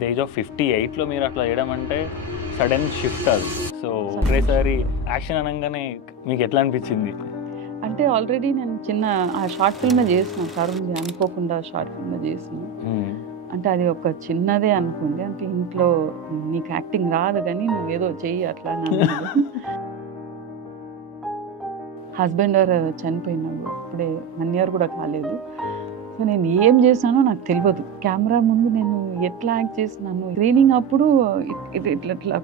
The age of 58లో మీరు అట్లా చేయడం అంటే సడన్ షిఫ్ట్ అది. సో ఒకేసారి యాక్షన్ అనగానే మీకు ఎట్లా అనిపించింది? అంటే ఆల్రెడీ నేను చిన్న ఆ షార్ట్ ఫిల్మ్ చేసిన, తరుణ్ అనుకోకుండా షార్ట్ ఫిల్మ్ చేసిన. అంటే అది ఒక చిన్నదే అనుకుంది. అంటే ఇంట్లో నీకు యాక్టింగ్ రాదు కానీ నువ్వు ఏదో చెయ్యి అట్లా హస్బెండ్ ఎవరు చనిపోయినాడు, ఇప్పుడే 1 year కూడా కాలేదు. సో నేను ఏం చేసినానో నాకు తెలియదు. కెమెరా ముందు నేను ఎట్లా యాక్ట్ చేసినాను, ట్రైనింగ్ అప్పుడు ఇట్లా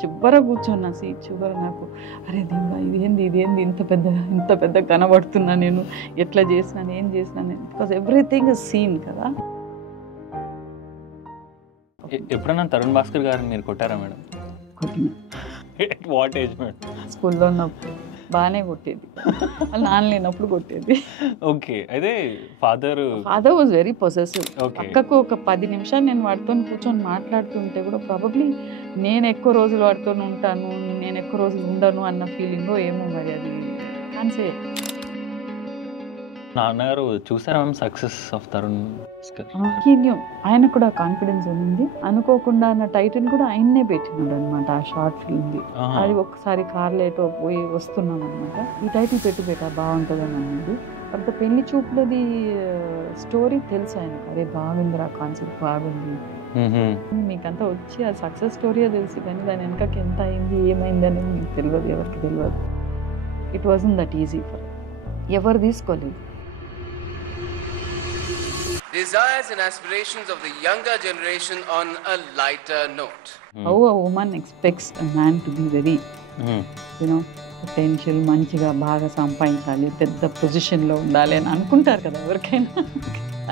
చివర కూర్చోన్నా, సీట్ చివర. నాకు అరే దేవుడా ఇదేంది ఇంత పెద్ద కనబడుతున్నా, నేను ఎట్లా చేసినాను, ఏం చేసినాను, బికాస్ ఎవ్రీథింగ్ ఇస్ సీన్ కదా. ఎప్పుడన్నా తరుణ్ భాస్కర్ గారిని మీరు కొట్టారా మేడం? కొట్టిన. What age madam? స్కూల్లో ఉన్నప్పుడు బాగానే కొట్టేది, వాళ్ళు నాన్న లేనప్పుడు కొట్టేది. ఓకే. అయితే ఫాదర్ వాజ్ వెరీ పొసెసివ్. పక్కకు ఒక 10 నిమిషాలు నేను వాడితో కూర్చొని మాట్లాడుతుంటే కూడా ప్రాబబ్లీ నేను ఎక్కువ రోజులు వాడితో ఉంటాను, నేను ఎక్కువ రోజులు ఉండను అన్న ఫీలింగ్ ఏమో మరి, అది కాన్సే. నాన్నగారు చూసారా మ్యామ్ సక్సెస్ ఆఫ్ తరుణ్? ఆయన కూడా కాన్ఫిడెన్స్ ఉంది. అనుకోకుండా అన్న టైటిల్ కూడా ఆయన్నే పెట్టినాడు అనమాట ఆ షార్ట్ ఫిల్మ్ది. అది ఒకసారి కార్లో ఏటో పోయి వస్తున్నాం అనమాట, ఈ టైటిల్ పెట్టా బాగుంటుందని అన్నది. తర్వాత పెళ్లి చూపులది స్టోరీ తెలుసు ఆయనకు, అదే బాగుందిరా కాన్సెప్ట్ బాగుంది. మీకంతా వచ్చి ఆ సక్సెస్ స్టోరీయే తెలుసు కానీ దాని వెనకకి ఎంత అయింది ఏమైంది అనేది మీకు తెలియదు, ఎవరికి తెలియదు. It wasn't that easy for ఎవరు తీసుకోలేదు. Desires and aspirations of the younger generation on a lighter note. How a woman expects a man to be very, potential, మంచిగా బాగా సంపాదించాలి, పెద్ద పొజిషన్లో ఉండాలి అని అనుకుంటారు కదా ఎవరికైనా.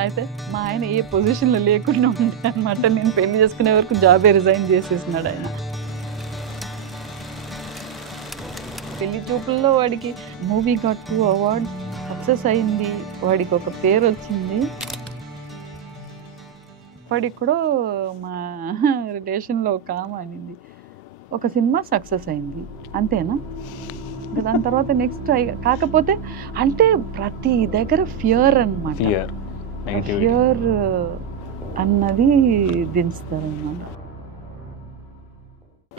అయితే మా ఆయన ఏ పొజిషన్లో లేకుండా ఉండే అనమాట. నేను పెళ్లి చేసుకునే వరకు జాబే రిజైన్ చేసేసినాడు ఆయన. పెళ్లి చూపుల్లో వాడికి మూవీ గాట్ 2 awards, సక్సెస్ అయింది, వాడికి ఒక పేరు వచ్చింది. ఇప్పటికి కూడా మా రిలేషన్లో ఒక ఆమె అనింది, ఒక సినిమా సక్సెస్ అయింది అంతేనా, దాని తర్వాత నెక్స్ట్ కాకపోతే అంటే ప్రతి దగ్గర ఫియర్ అన్నమాట, ఫియర్ అన్నది దించుతారన్నమాట.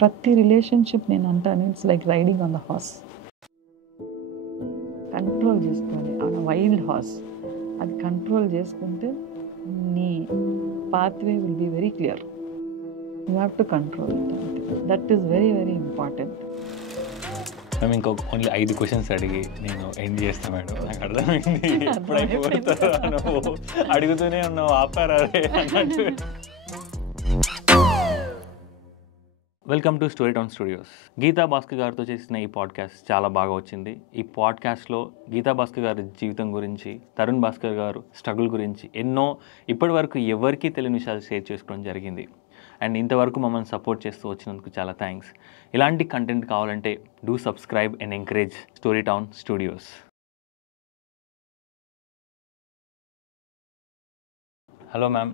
ప్రతి రిలేషన్షిప్ నేను అంటాను it's like riding on the horse. Control చేసుకోవాలి ఆన్ వైల్డ్ హార్స్. అది కంట్రోల్ చేసుకుంటే నీ pathway will be very clear. You have to control it. That is very, very important. మేము ఇంకొక ఓన్లీ 5 questions అడిగి నేను ఎండ్ చేస్తాను మేడం. నాకు అర్థమైంది ఎప్పుడైపోతాను అడుగుతూనే ఉన్నావు, ఆపారా అన్నట్టు. Welcome to story town studios. Geetha Bhaskar గారితో చేసిన ఈ పాడ్కాస్ట్ చాలా బాగా వచ్చింది. ఈ పాడ్కాస్ట్లో గీతా భాస్కర్ గారి జీవితం గురించి, తరుణ్ భాస్కర్ గారు స్ట్రగుల్ గురించి ఎన్నో ఇప్పటి వరకు ఎవరికీ తెలియని విషయాలు షేర్ చేసుకోవడం జరిగింది. అండ్ ఇంతవరకు మమ్మల్ని సపోర్ట్ చేస్తూ వచ్చినందుకు చాలా థ్యాంక్స్. ఇలాంటి కంటెంట్ కావాలంటే do subscribe and encourage story town studios. Hello ma'am,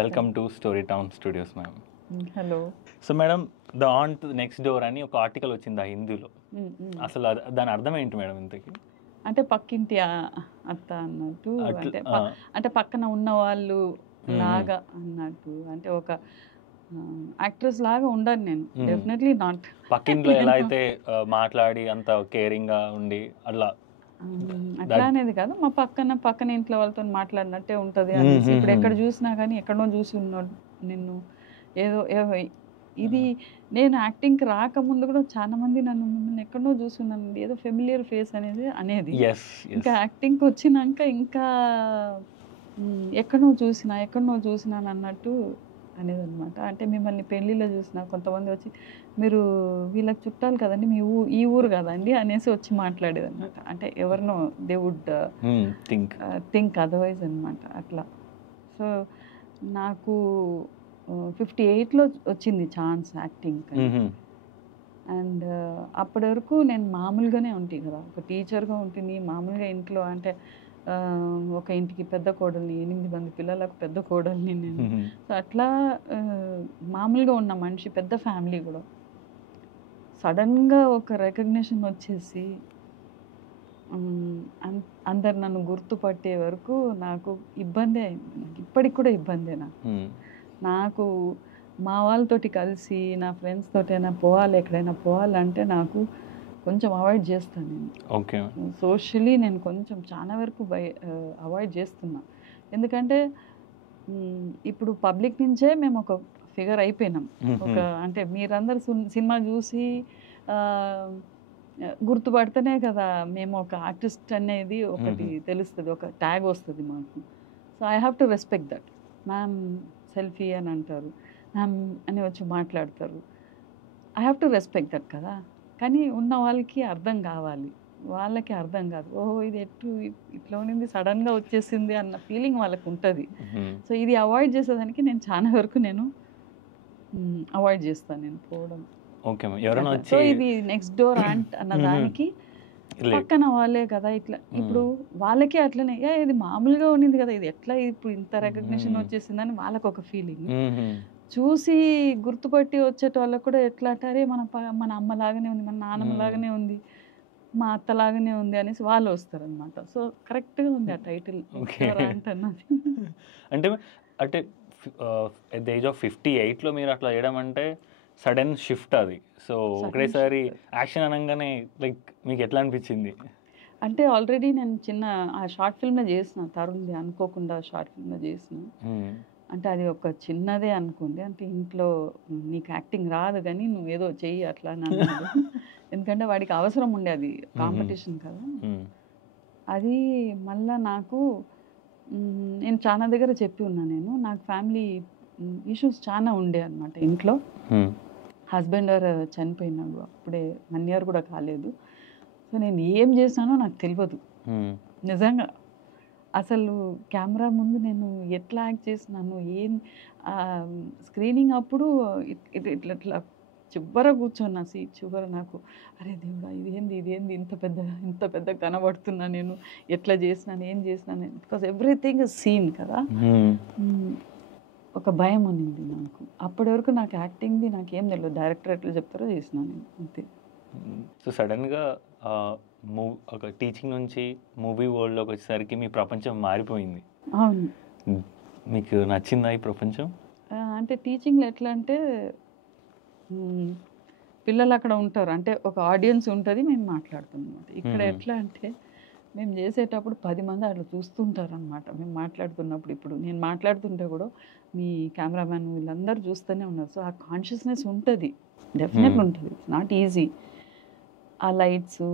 welcome to story town studios ma'am. Hello. So madam, the on to next door అని ఒక ఆర్టికల్ వచ్చింది ఆ హిందీలో. అసలు దాని అర్థం ఏంటి మేడం ఇంతకి? అంటే పక్కింటి అత్త అన్నట్టు, అంటే పక్కన ఉన్న వాళ్ళు లాగా అన్నట్టు. అంటే ఒక యాక్ట్రెస్ లాగా ఉండను నేను, డెఫినెట్లీ నాట్. పక్కింట్లో ఎలా అయితే మాట్లాడి అంత కేరింగ్ గా ఉండి అట్లా అట్లా అనేది కాదు, మా పక్కన ఇంట్లో వాళ్ళతో మాట్లాడినట్టే ఉంటుంది అనేసి. ఇప్పుడు ఎక్కడ చూసినా కానీ ఎక్కడో చూసి ఉన్నాడు నిన్ను, ఏదో ఇది. నేను యాక్టింగ్కి రాకముందు కూడా చాలా మంది నన్ను ఎక్కడో చూస్తున్నాను, ఏదో ఫెమిలియర్ ఫేస్ అనేది. ఇంకా యాక్టింగ్కి వచ్చినాక ఇంకా ఎక్కడో చూసినాను అన్నట్టు అనేది అనమాట. అంటే మిమ్మల్ని పెళ్ళిలో చూసిన కొంతమంది వచ్చి, మీరు వీళ్ళకి చుట్టాలు కదండి, ఈ ఊరు కదండి అనేసి వచ్చి మాట్లాడేది అనమాట. అంటే ఎవరినో దే వుడ్ థింక్ అదర్వైజ్ అనమాట అట్లా. సో నాకు 58లో వచ్చింది ఛాన్స్ యాక్టింగ్. అండ్ అప్పటి వరకు నేను మామూలుగానే ఉంటుంది కదా, ఒక టీచర్గా ఉంటుంది మామూలుగా ఇంట్లో. అంటే ఒక ఇంటికి పెద్ద కోడల్ని, 8 మంది పిల్లలకు పెద్ద కోడల్ని నేను. సో అట్లా మామూలుగా ఉన్న మనిషి, పెద్ద ఫ్యామిలీ కూడా. సడన్గా ఒక రికగ్నిషన్ వచ్చేసి అందరు నన్ను గుర్తుపట్టే వరకు నాకు ఇబ్బందే అయింది. ఇప్పటికి కూడా ఇబ్బందే నాకు. నాకు మా వాళ్ళతోటి కలిసి నా ఫ్రెండ్స్ తోటైనా పోవాలి, ఎక్కడైనా పోవాలంటే నాకు కొంచెం అవాయిడ్ చేస్తాను నేను. ఓకే. సోషలీ నేను కొంచెం చాలా వరకు అవాయిడ్ చేస్తున్నా. ఎందుకంటే ఇప్పుడు పబ్లిక్ నుంచే మేము ఒక ఫిగర్ అయిపోయినాం. ఒక అంటే మీరందరూ సినిమా చూసి గుర్తుపడితేనే కదా మేము ఒక ఆర్టిస్ట్ అనేది ఒకటి తెలుస్తుంది, ఒక ట్యాగ్ వస్తుంది మాకు. So I have to respect that. Ma'am selfie అని అంటారు, మ్యామ్ అని వచ్చి మాట్లాడతారు. I have to respect that కదా. కానీ ఉన్న వాళ్ళకి అర్థం కావాలి, వాళ్ళకి అర్థం కాదు. ఓహో ఇది ఇట్లా ఉన్నింది, సడన్గా వచ్చేసింది అన్న ఫీలింగ్ వాళ్ళకి ఉంటుంది. సో ఇది అవాయిడ్ చేసేదానికి నేను చాలా వరకు అవాయిడ్ చేస్తాను నేను పోవడం. ఓకే. ఎవరైనా వచ్చి సో ఇది నెక్స్ట్ డోర్ ఆంట్ అన్న దానికి పక్కన వాళ్ళే కదా ఇట్లా. ఇప్పుడు వాళ్ళకే అట్లనే ఇది మామూలుగా ఉన్నింది కదా, ఇది ఎట్లా ఇప్పుడు ఇంత రికగ్నిషన్ వచ్చేసిందని వాళ్ళకి ఒక ఫీలింగ్. చూసి గుర్తుపట్టి వచ్చేట వాళ్ళకు కూడా ఎట్లా అంటారే మన అమ్మలాగానే ఉంది, మన నాన్నమ్మలాగానే ఉంది, మా అత్తలాగానే ఉంది అనేసి వాళ్ళు వస్తారనమాట. సో కరెక్ట్గా ఉంది ఆ టైటిల్ అన్నది. అంటే అంటే ఎట్ ద ఏజ్ ఆఫ్ 58లో మీరు అట్లా చేయడం అంటే సడన్ షిఫ్ట్ అది. సో ఒకటేసారి యాక్షన్ అనగానే లైక్ మీకు ఎట్లా అనిపించింది? అంటే ఆల్రెడీ నేను చిన్న ఆ షార్ట్ ఫిల్మ్లో చేసిన, తరుణ్ది అనుకోకుండా షార్ట్ ఫిల్మ్లో చేసిన. అంటే అది ఒక చిన్నదే అనుకోండి. అంటే ఇంట్లో నీకు యాక్టింగ్ రాదు కానీ నువ్వు ఏదో చెయ్యి అట్లా అని అన్నాడు. ఎందుకంటే వాడికి అవసరం ఉండే, అది కాంపిటీషన్ కదా. అది మళ్ళా నాకు నేను చాలా దగ్గర చెప్పి ఉన్నా, నాకు ఫ్యామిలీ ఇష్యూస్ చాలా ఉండే అనమాట ఇంట్లో. హస్బెండ్ చనిపోయినాడు, అప్పుడే 1 year కూడా కాలేదు. సో నేను ఏం చేసినానో నాకు తెలియదు నిజంగా. అసలు కెమెరా ముందు నేను ఎట్లా యాక్ట్ చేసినాను, స్క్రీనింగ్ అప్పుడు ఇట్లా చివర కూర్చొని సీట్ చివర నాకు అరే దేవుడా ఇదేంది ఇంత పెద్ద కనబడుతున్నా, నేను ఎట్లా చేసినాను, ఏం చేసినాను, బికాస్ ఎవ్రీథింగ్ ఇస్ సీన్ కదా. ఒక భయం ఉన్నింది నాకు. అప్పటి వరకు నాకు యాక్టింగ్ది నాకేం తెలియదు, డైరెక్టర్ ఎట్లా చెప్తారో చేసినాను నేను అంతే. సో సడన్గా ఒక టీచింగ్ నుంచి మూవీ వరల్డ్లోకి వచ్చేసరికి మీ ప్రపంచం మారిపోయింది. అవును. మీకు నచ్చిందా ఈ ప్రపంచం? అంటే టీచింగ్లో ఎట్లా అంటే పిల్లలు అక్కడ ఉంటారు, అంటే ఒక ఆడియన్స్ ఉంటుంది, మేము మాట్లాడుతున్నాం అనమాట. ఇక్కడ ఎట్లా అంటే మేము చేసేటప్పుడు 10 మంది అట్లా చూస్తుంటారు అనమాట మేము మాట్లాడుతున్నప్పుడు. ఇప్పుడు నేను మాట్లాడుతుంటే కూడా మీ కెమెరామ్యాన్ వీళ్ళందరూ చూస్తూనే ఉన్నారు. సో ఆ కాన్షియస్నెస్ ఉంటుంది, డెఫినెట్గా ఉంటుంది. It's not easy. ఆ లైట్స్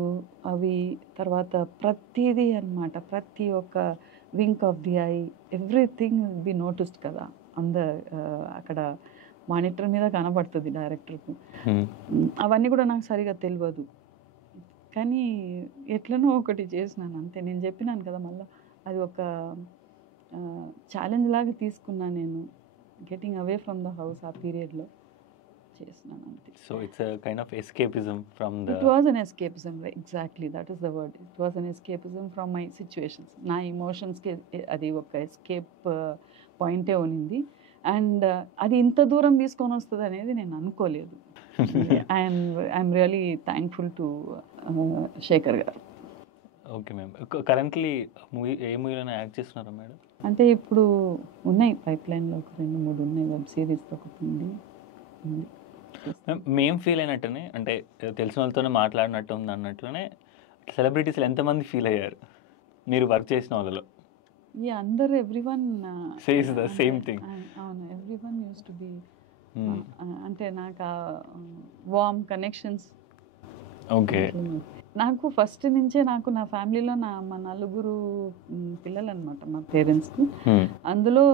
అవి, తర్వాత ప్రతిదీ అనమాట, ప్రతి ఒక్క wink of the eye, everything be noticed కదా. అక్కడ మానిటర్ మీద కనబడుతుంది డైరెక్టర్కు. అవన్నీ కూడా నాకు సరిగా తెలియదు, కానీ ఎట్లనో ఒకటి చేసినాను అంతే. నేను చెప్పినాను కదా మళ్ళీ, అది ఒక ఛాలెంజ్ లాగా తీసుకున్నాను నేను, getting away from the house. ఆ పీరియడ్లో చేసినాను అంతే. So it's kind of escapism from the... it was an escapism, exactly that is the word. It was an escapism from my situations. నా ఎమోషన్స్కి అది ఒక ఎస్కేప్ పాయింటే ఉన్నింది. అండ్ అది ఇంత దూరం తీసుకొని వస్తుంది అనేది నేను అనుకోలేదు. I'm really thankful to Shekhar గారు. Okay ma'am. కరెంట్లీ ఏ మూవీలోనే యాక్ట్ చేస్తున్నారా మేడం? అంటే ఇప్పుడు ఉన్నాయి పైప్లైన్లో, ఒక 2-3 ఉన్నాయి. వెబ్ సిరీస్ ఒకటి ఉంది. మేము ఫీల్ అయినట్టునే, అంటే తెలిసిన వాళ్ళతోనే మాట్లాడినట్టు ఉంది అన్నట్లునే సెలబ్రిటీస్లో ఎంతమంది ఫీల్ అయ్యారు మీరు వర్క్ చేసిన వాళ్ళలో? అందరూ everyone says the same thing. అవును, ఎవ్రీవన్ యూస్ టు బి, అంటే నాకు వార్మ్ కనెక్షన్స్. ఓకే. నాకు ఫస్ట్ నుంచే నాకు నా ఫ్యామిలీలో మా 4 పిల్లలు అనమాట, మా పేరెంట్స్కి. అందులో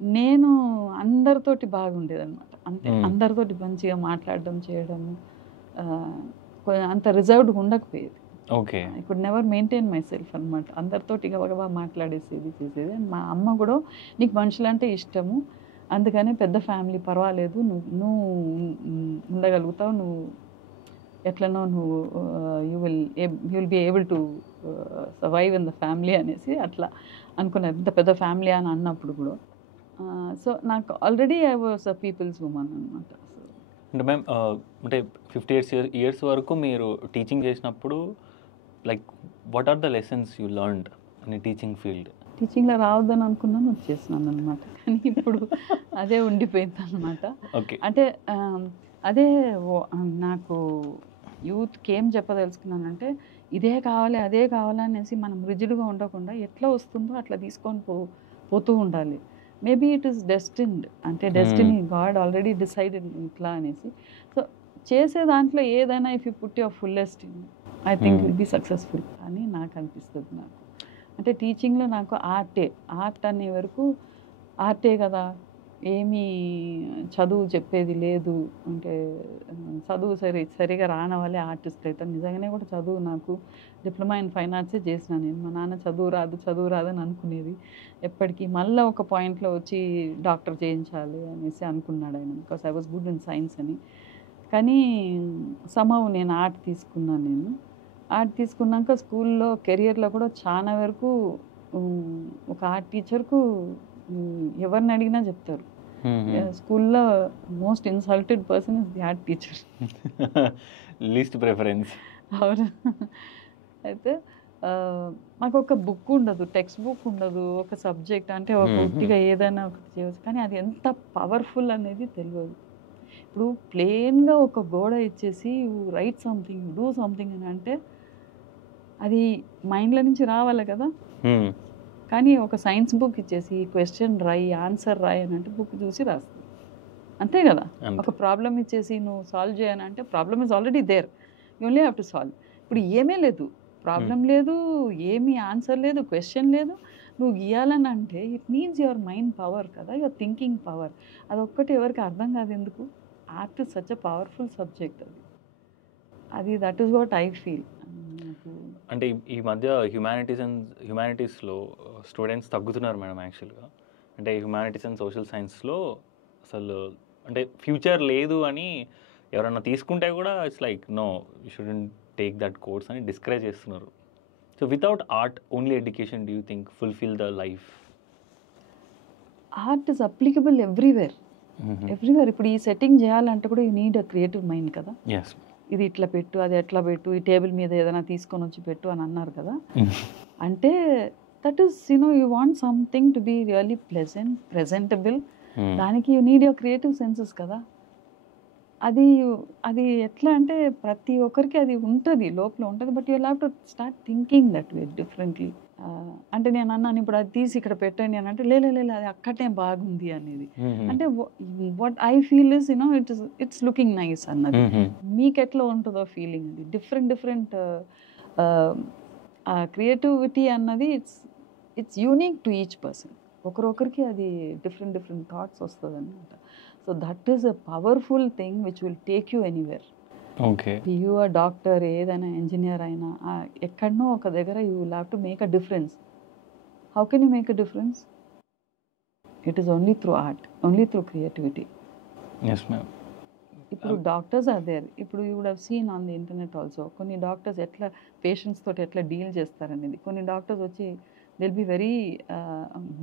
నేను అందరితోటి బాగుండేదన్నమాట. అంతే, అందరితోటి మంచిగా మాట్లాడడం చేయడము, అంత రిజర్వ్డ్గా ఉండకపోయేది. Okay. I could never maintain myself అనమాట. అందరితోటి గబగబా మాట్లాడేసేది, చేసేది. మా అమ్మ కూడా నీకు మనుషులంటే ఇష్టము, అందుకని పెద్ద ఫ్యామిలీ పర్వాలేదు, నువ్వు ఉండగలుగుతావు, నువ్వు ఎట్లనో నువ్వు you will be able to survive in the family అనేసి అట్లా అనుకున్నారు. ఇంత పెద్ద ఫ్యామిలీ అని అన్నప్పుడు కూడా. సో నాకు already I was a peoples women అనమాట. అంటే మ్యామ్, అంటే 50 years వరకు మీరు టీచింగ్ చేసినప్పుడు like what are the lessons you learned in teaching field? టీచింగ్లో రావద్దని అనుకున్నాను, వచ్చేసినాను అనమాట. కానీ ఇప్పుడు అదే ఉండిపోయింది అనమాట. ఓకే. అంటే అదే నాకు యూత్కి ఏం చెప్పదలుచుకున్నానంటే, ఇదే కావాలి అదే కావాలనేసి మనం రిజిడ్గా ఉండకుండా ఎట్లా వస్తుందో అట్లా తీసుకొని పోతూ ఉండాలి. మేబీ ఇట్ ఈస్ డెస్టిన్డ్, అంటే డెస్టినీ, గాడ్ ఆల్రెడీ డిసైడెడ్ ఇట్లా అనేసి. సో చేసే దాంట్లో ఏదైనా if you put your fullest in, I think will be successful అని నాకు అనిపిస్తుంది. నాకు అంటే టీచింగ్లో నాకు ఆర్ట్ అనే వరకు ఆర్టే కదా, ఏమీ చదువు చెప్పేది లేదు. అంటే చదువు సరిగా రాని వాళ్ళే ఆర్టిస్ట్ అవుతారు. నిజంగానే కూడా చదువు నాకు డిప్లొమా ఇన్ ఫైన్ ఆర్ట్సే చేసిన నేను. మా నాన్న చదువు రాదు అని అనుకునేది ఎప్పటికీ. మళ్ళీ ఒక పాయింట్లో వచ్చి డాక్టర్ చేయించాలి అనేసి అనుకున్నాడు ఆయన, because I was good in science అని. కానీ సమ్హౌ నేను ఆర్ట్ తీసుకున్నాక స్కూల్లో కెరియర్లో కూడా చాలా వరకు ఒక ఆర్ట్ టీచర్కు ఎవరిని అడిగినా చెప్తారు, స్కూల్లో most insulted person is the art teacher. Least preference. అవును. అయితే మాకు ఒక బుక్ ఉండదు, టెక్స్ట్ బుక్ ఉండదు, ఒక సబ్జెక్ట్ అంటే ఒక ఉట్టిగా ఏదైనా ఒకటి చేయవచ్చు. కానీ అది ఎంత పవర్ఫుల్ అనేది తెలియదు. ఇప్పుడు ప్లెయిన్గా ఒక గోడ ఇచ్చేసి రైట్ సంథింగ్, డూ సంథింగ్ అని అంటే అది మైండ్లో నుంచి రావాలి కదా. కానీ ఒక సైన్స్ బుక్ ఇచ్చేసి క్వశ్చన్ రాయి, ఆన్సర్ రాయి అని అంటే బుక్ చూసి రాస్తుంది, అంతే కదా. ఒక ప్రాబ్లం ఇచ్చేసి నువ్వు సాల్వ్ చేయని అంటే problem is already there, you only have to solve. ఇప్పుడు ఏమీ లేదు, ప్రాబ్లం లేదు, ఏమీ ఆన్సర్ లేదు, క్వశ్చన్ లేదు, నువ్వు గీయాలని అంటే it means your mind power కదా, యువర్ థింకింగ్ పవర్. అదొక్కటి ఎవరికి అర్థం కాదు ఎందుకు. Art is such a powerful subject. అది that is what I feel. అంటే ఈ మధ్య హ్యుమానిటీస్లో స్టూడెంట్స్ తగ్గుతున్నారు మేడం యాక్చువల్గా. అంటే హ్యుమానిటీస్ అండ్ సోషల్ సైన్స్లో అసలు అంటే ఫ్యూచర్ లేదు అని ఎవరన్నా తీసుకుంటే కూడా it's like no, you shouldn't take that course అని డిస్కరేజ్ చేస్తున్నారు. So without art only education do you think fulfil the life? Art is applicable everywhere. ఇప్పుడు ఈ సెట్టింగ్ చేయాలంటే కూడా you need a creative mind కదా. ఇది ఇట్లా పెట్టు, అది ఎట్లా పెట్టు, ఈ టేబుల్ మీద ఏదైనా తీసుకొని వచ్చి పెట్టు అని అన్నారు కదా. అంటే that is you want something to be really pleasant, presentable. దానికి you need your creative senses కదా. అది ఎట్లా అంటే ప్రతి ఒక్కరికి అది ఉంటుంది, లోపల ఉంటుంది. But you have to start thinking that way differently. అంటే నేను అన్నాను ఇప్పుడు అది తీసి ఇక్కడ పెట్టండి అని అంటే లేదు అది అక్కడే బాగుంది అనేది. అంటే what I feel is it's looking nice అన్నది. మీకు ఎట్లా ఉంటుందో ఫీలింగ్ అది డిఫరెంట్. క్రియేటివిటీ అన్నది it's unique to each person. ఒకరొకరికి అది డిఫరెంట్ థాట్స్ వస్తుంది అనమాట. So that is a powerful thing which will take you anywhere. Okay, you are doctor, ఏదైనా ఇంజనీర్ అయినా ఎక్కడనో ఒక దగ్గర you will have to make a difference. How can you make a difference? It is only through art, only through creativity. ఇప్పుడు doctors are there. ఇప్పుడు you would have seen on the internet also కొన్ని doctors ఎట్లా patients తోటి ఎట్లా deal చేస్తారనేది. కొన్ని doctors వచ్చి Dil be very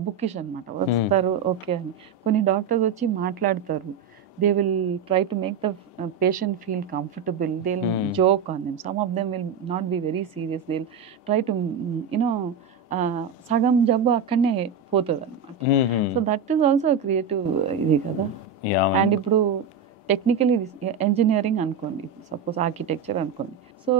bookish అనమాట, వస్తారు ఓకే అని. కొన్ని డాక్టర్స్ వచ్చి మాట్లాడతారు, they will try to make the patient feel comfortable. They'll joke on them. Some of them will not be very serious. They'll try to sagam jabba akkane potadu anamata. So that is also a creative idi kada. And ippudu technically engineering anukondi, suppose architecture anukondi, so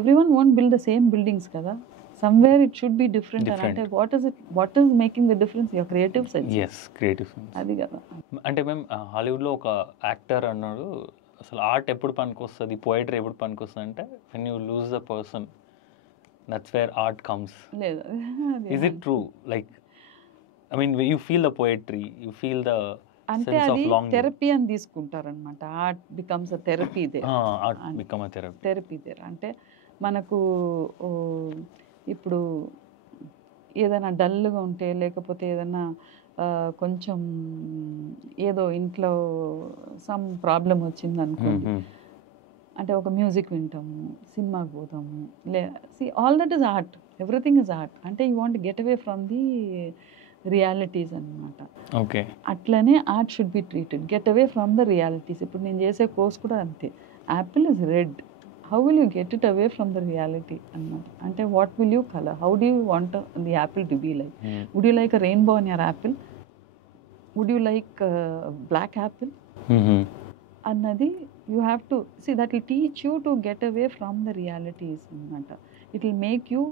everyone won't build the same buildings kada. Somewhere it should be different. And what is making the difference? Your creative sense. Yes, creative sense. అది కదా. అంటే మేము హాలీవుడ్లో ఒక actor అన్నాడు, అసలు art ఎప్పుడు పనికొస్తుంది, పోయిటరీ ఎప్పుడు పనికొస్తుంది అంటే when you lose the person, that's where art comes. లేదు, is it true? Like I mean you feel the poetry, you feel the అంటే అది థెరపీ అని తీసుకుంటారనమాట. Art becomes a therapy there. Art become a therapy there. అంటే మనకు ఇప్పుడు ఏదైనా డల్గా ఉంటే, లేకపోతే ఏదైనా కొంచెం ఏదో ఇంట్లో సమ్ ప్రాబ్లం వచ్చింది అనుకోండి, అంటే ఒక మ్యూజిక్ వింటాము, సినిమాకి పోతాము, all that is art. Everything is art. అంటే you want get away from the realities అనమాట. ఓకే, అట్లనే art should be treated, get away from the realities. ఇప్పుడు నేను చేసే కోర్స్ కూడా అంతే. Apple is red, how will you get it away from the reality అన్నమాట. అంటే what will you colour, how do you want the apple to be like, would you like a rainbow in your apple, would you like black apple అన్నది you have to see, that will teach you to get away from the realities అనమాట. It will make you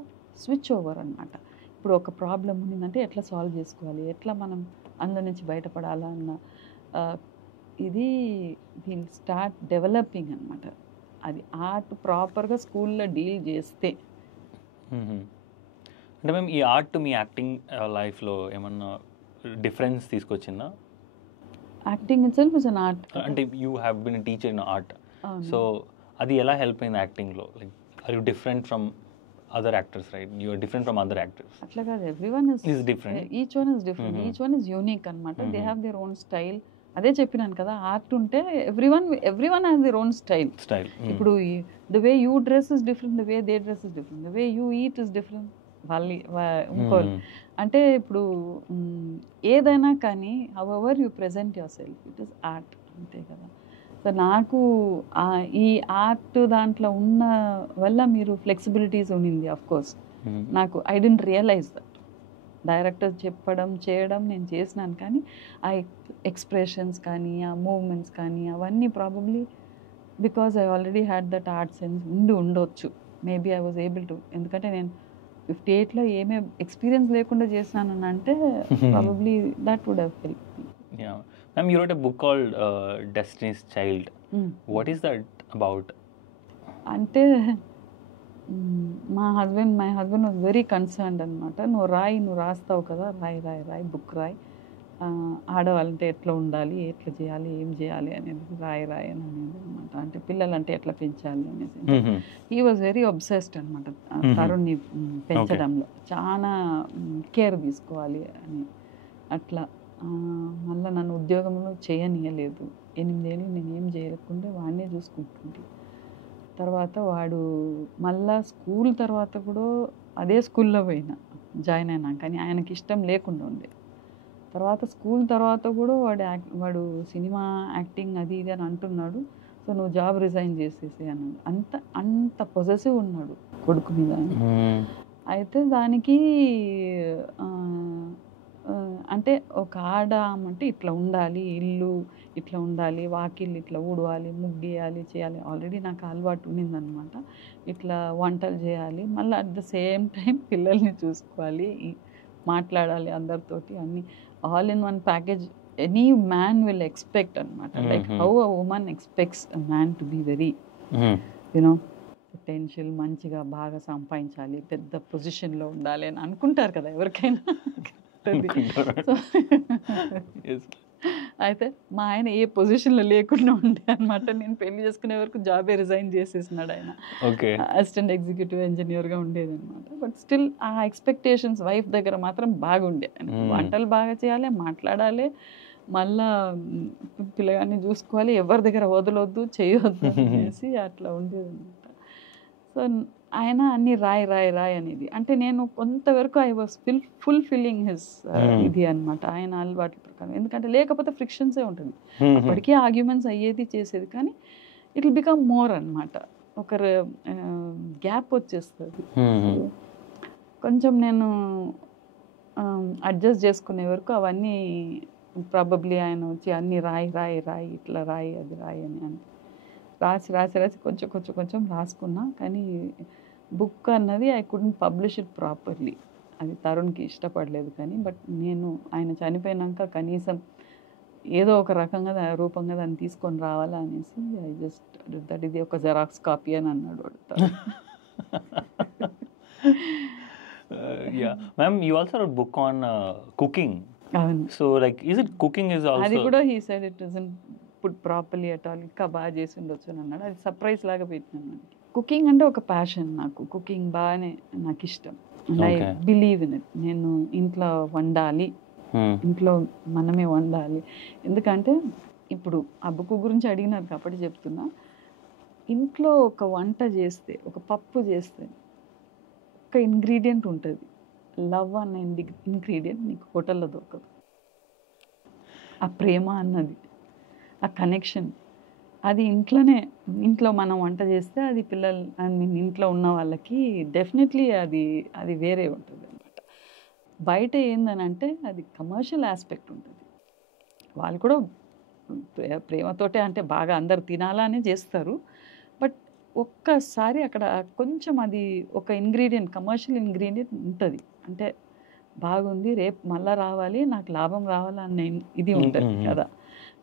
switch over అనమాట. ఇప్పుడు ఒక problem ఉండిందంటే ఎట్లా solve చేసుకోవాలి, ఎట్లా మనం అందులో నుంచి బయటపడాలా అన్న ఇది విల్ స్టార్ట్ డెవలపింగ్ అనమాట. అది ఆర్ట్ ప్రాపర్గా స్కూల్లో డీల్ చేస్తే. అంటే మేము ఈ ఆర్ట్ మీ యాక్టింగ్ లైఫ్లో ఏమన్నా డిఫరెన్స్ తీసుకొచ్చిందా? Acting itself is an art. అంటే you have been teacher in art, so అది ఎలా హెల్ప్ అయింది యాక్టింగ్లో? Like are you different from other actors, right? You are different from other actors. అట్లా కాదు, everyone is different, each one is different, each one is unique అనమాట. They have their own style. అదే చెప్పినాను కదా, art ఉంటే everyone has their own style. ఇప్పుడు the way you dress is different, the way they dress is different, the way you eat is different. ఇంకోళ్ళు అంటే ఇప్పుడు ఏదైనా కానీ however you present your self, it is art, అంతే కదా. So నాకు ఈ ఆర్ట్ దాంట్లో ఉన్న వల్ల మీరు ఫ్లెక్సిబిలిటీస్ ఉన్నింది. అఫ్ కోర్స్ నాకు I didn't realise that. Director చెప్పడం చేయడం నేను చేసినాను, కానీ ఆ ఎక్స్ప్రెషన్స్ కానీ ఆ మూవ్మెంట్స్ కానీ అవన్నీ probably because I already had that art sense ఉండొచ్చు. Maybe I was able to, ఎందుకంటే నేను 58లో ఏమే ఎక్స్పీరియన్స్ లేకుండా చేసినాను అంటే probably that would have help me. Yeah. Ma'am, you wrote a book called Destiny's Child. What is that about? అంటే my husband was very concerned అనమాట. నువ్వు రాస్తావు కదా, రాయి బుక్ రాయి, ఆడవాళ్ళంటే ఎట్లా ఉండాలి, ఎట్లా చేయాలి, ఏం చేయాలి అనేది రాయి అని అనేది అనమాట. అంటే పిల్లలంటే ఎట్లా పెంచాలి అనేసి. హీ వాజ్ వెరీ అబ్సెస్డ్ అనమాట తరుణ్ని పెంచడంలో. చాలా కేర్ తీసుకోవాలి అని అట్లా. మళ్ళీ నన్ను ఉద్యోగంలో చేయనీయలేదు. 8 ఏళ్ళు నేను ఏం చేయలేకుండా వాడినే చూసుకుంటుంటే, తర్వాత వాడు మళ్ళా స్కూల్ తర్వాత కూడా అదే స్కూల్లో జాయిన్ అయినా, కానీ ఆయనకి ఇష్టం లేకుండా ఉండే. తర్వాత స్కూల్ తర్వాత కూడా వాడు సినిమా యాక్టింగ్ అది ఇది అని అంటున్నాడు. సో నువ్వు జాబ్ రిజైన్ చేసేసి అన్నాడు. అంత పొజెసివ్ ఉన్నాడు కొడుకు మీద. అయితే దానికి అంటే ఒక అంటే ఇట్లా ఉండాలి, ఇల్లు ఇట్లా ఉండాలి, వాకిళ్ళు ఇట్లా ఊడవాలి, ముగ్గేయాలి, చేయాలి. ఆల్రెడీ నాకు అలవాటు ఉన్నిందనమాట. ఇట్లా వంటలు చేయాలి, మళ్ళీ అట్ ద సేమ్ టైం పిల్లల్ని చూసుకోవాలి, మాట్లాడాలి అందరితోటి, అన్ని all in one package any man will expect అనమాట. Like how a women expects a man to be very you know potential, మంచిగా బాగా సంపాదించాలి, పెద్ద పొజిషన్లో ఉండాలి అని అనుకుంటారు కదా ఎవరికైనా. అయితే మా ఆయన ఏ పొజిషన్లో లేకుండా ఉండే అనమాట. నేను పెళ్లి చేసుకునే వరకు జాబే రిజైన్ చేసేసినాడు ఆయన. అసిస్టెంట్ ఎగ్జిక్యూటివ్ ఇంజనీర్గా ఉండేది అనమాట. బట్ స్టిల్ ఆ ఎక్స్పెక్టేషన్స్ వైఫ్ దగ్గర మాత్రం బాగుండే. వంటలు బాగా చేయాలి, మాట్లాడాలి, మళ్ళా పిల్లగాన్ని చూసుకోవాలి, ఎవరి దగ్గర వదలొద్దు, చేయొద్దు అనేసి అట్లా ఉండేది అనమాట. సో ఆయన అన్ని రాయి అనేది. అంటే నేను కొంతవరకు ఐ వాజ్ ఫుల్ఫిల్లింగ్ హిస్ ఇది అనమాట, ఆయన అలవాట్ల ప్రకారం. ఎందుకంటే లేకపోతే ఫ్రిక్షన్సే ఉంటుంది, అప్పటికీ ఆర్గ్యుమెంట్స్ అయ్యేది చేసేది, కానీ ఇట్ విల్ బికమ్ మోర్ అనమాట. ఒక గ్యాప్ వచ్చేస్తుంది. కొంచెం నేను అడ్జస్ట్ చేసుకునే వరకు అవన్నీ ప్రాబబ్లీ ఆయన వచ్చి అన్ని రాయి ఇట్లా రాయి అది రాయి అని రాసి కొంచెం రాసుకున్నా. కానీ బుక్ అన్నది I couldn't publish it properly. అది తరుణ్కి ఇష్టపడలేదు. కానీ బట్ నేను ఆయన చనిపోయినాక కనీసం ఏదో ఒక రకంగా రూపంగా దాన్ని తీసుకొని రావాలా అనేసి ఐ జస్ట్ దట్ ఇది ఒక జెరాక్స్ కాపీ అని అన్నాడు వాడు. Ma'am, you also wrote book on cooking. అవును. So like is it cooking is also, అది కూడా he said it doesn't put properly at all, ఇంకా బాగా చేసి ఉండొచ్చు అని అన్నాడు. అది సర్ప్రైజ్ లాగా పెట్టినాను. కుకింగ్ అంటే ఒక ప్యాషన్ నాకు. కుకింగ్ బాగానే నాకు ఇష్టం. And I believe in it. నేను ఇంట్లో వండాలి, ఇంట్లో మనమే వండాలి. ఎందుకంటే ఇప్పుడు ఆ బుక్ గురించి అడిగినారు కాబట్టి చెప్తున్నా. ఇంట్లో ఒక వంట చేస్తే, ఒక పప్పు చేస్తే ఒక ఇంగ్రీడియంట్ ఉంటుంది, లవ్ అన్న ఇంగ్రీడియంట్ నీకు హోటల్లో దొరకదు. ఆ ప్రేమ అన్నది, ఆ కనెక్షన్, అది ఇంట్లో మనం వంట చేస్తే అది పిల్లలు ఐ మీన్ ఇంట్లో ఉన్న వాళ్ళకి డెఫినెట్లీ అది వేరే ఉంటుంది అనమాట. బయట ఏందనంటే అది కమర్షియల్ ఆస్పెక్ట్ ఉంటుంది. వాళ్ళు కూడా ప్రేమతోటే అంటే బాగా అందరు తినాలనే చేస్తారు. బట్ ఒక్కసారి అక్కడ కొంచెం అది ఒక ఇంగ్రీడియంట్, కమర్షియల్ ఇంగ్రీడియంట్ ఉంటుంది. అంటే బాగుంది, రేపు మళ్ళీ రావాలి, నాకు లాభం రావాలన్న ఇది ఉంటుంది కదా.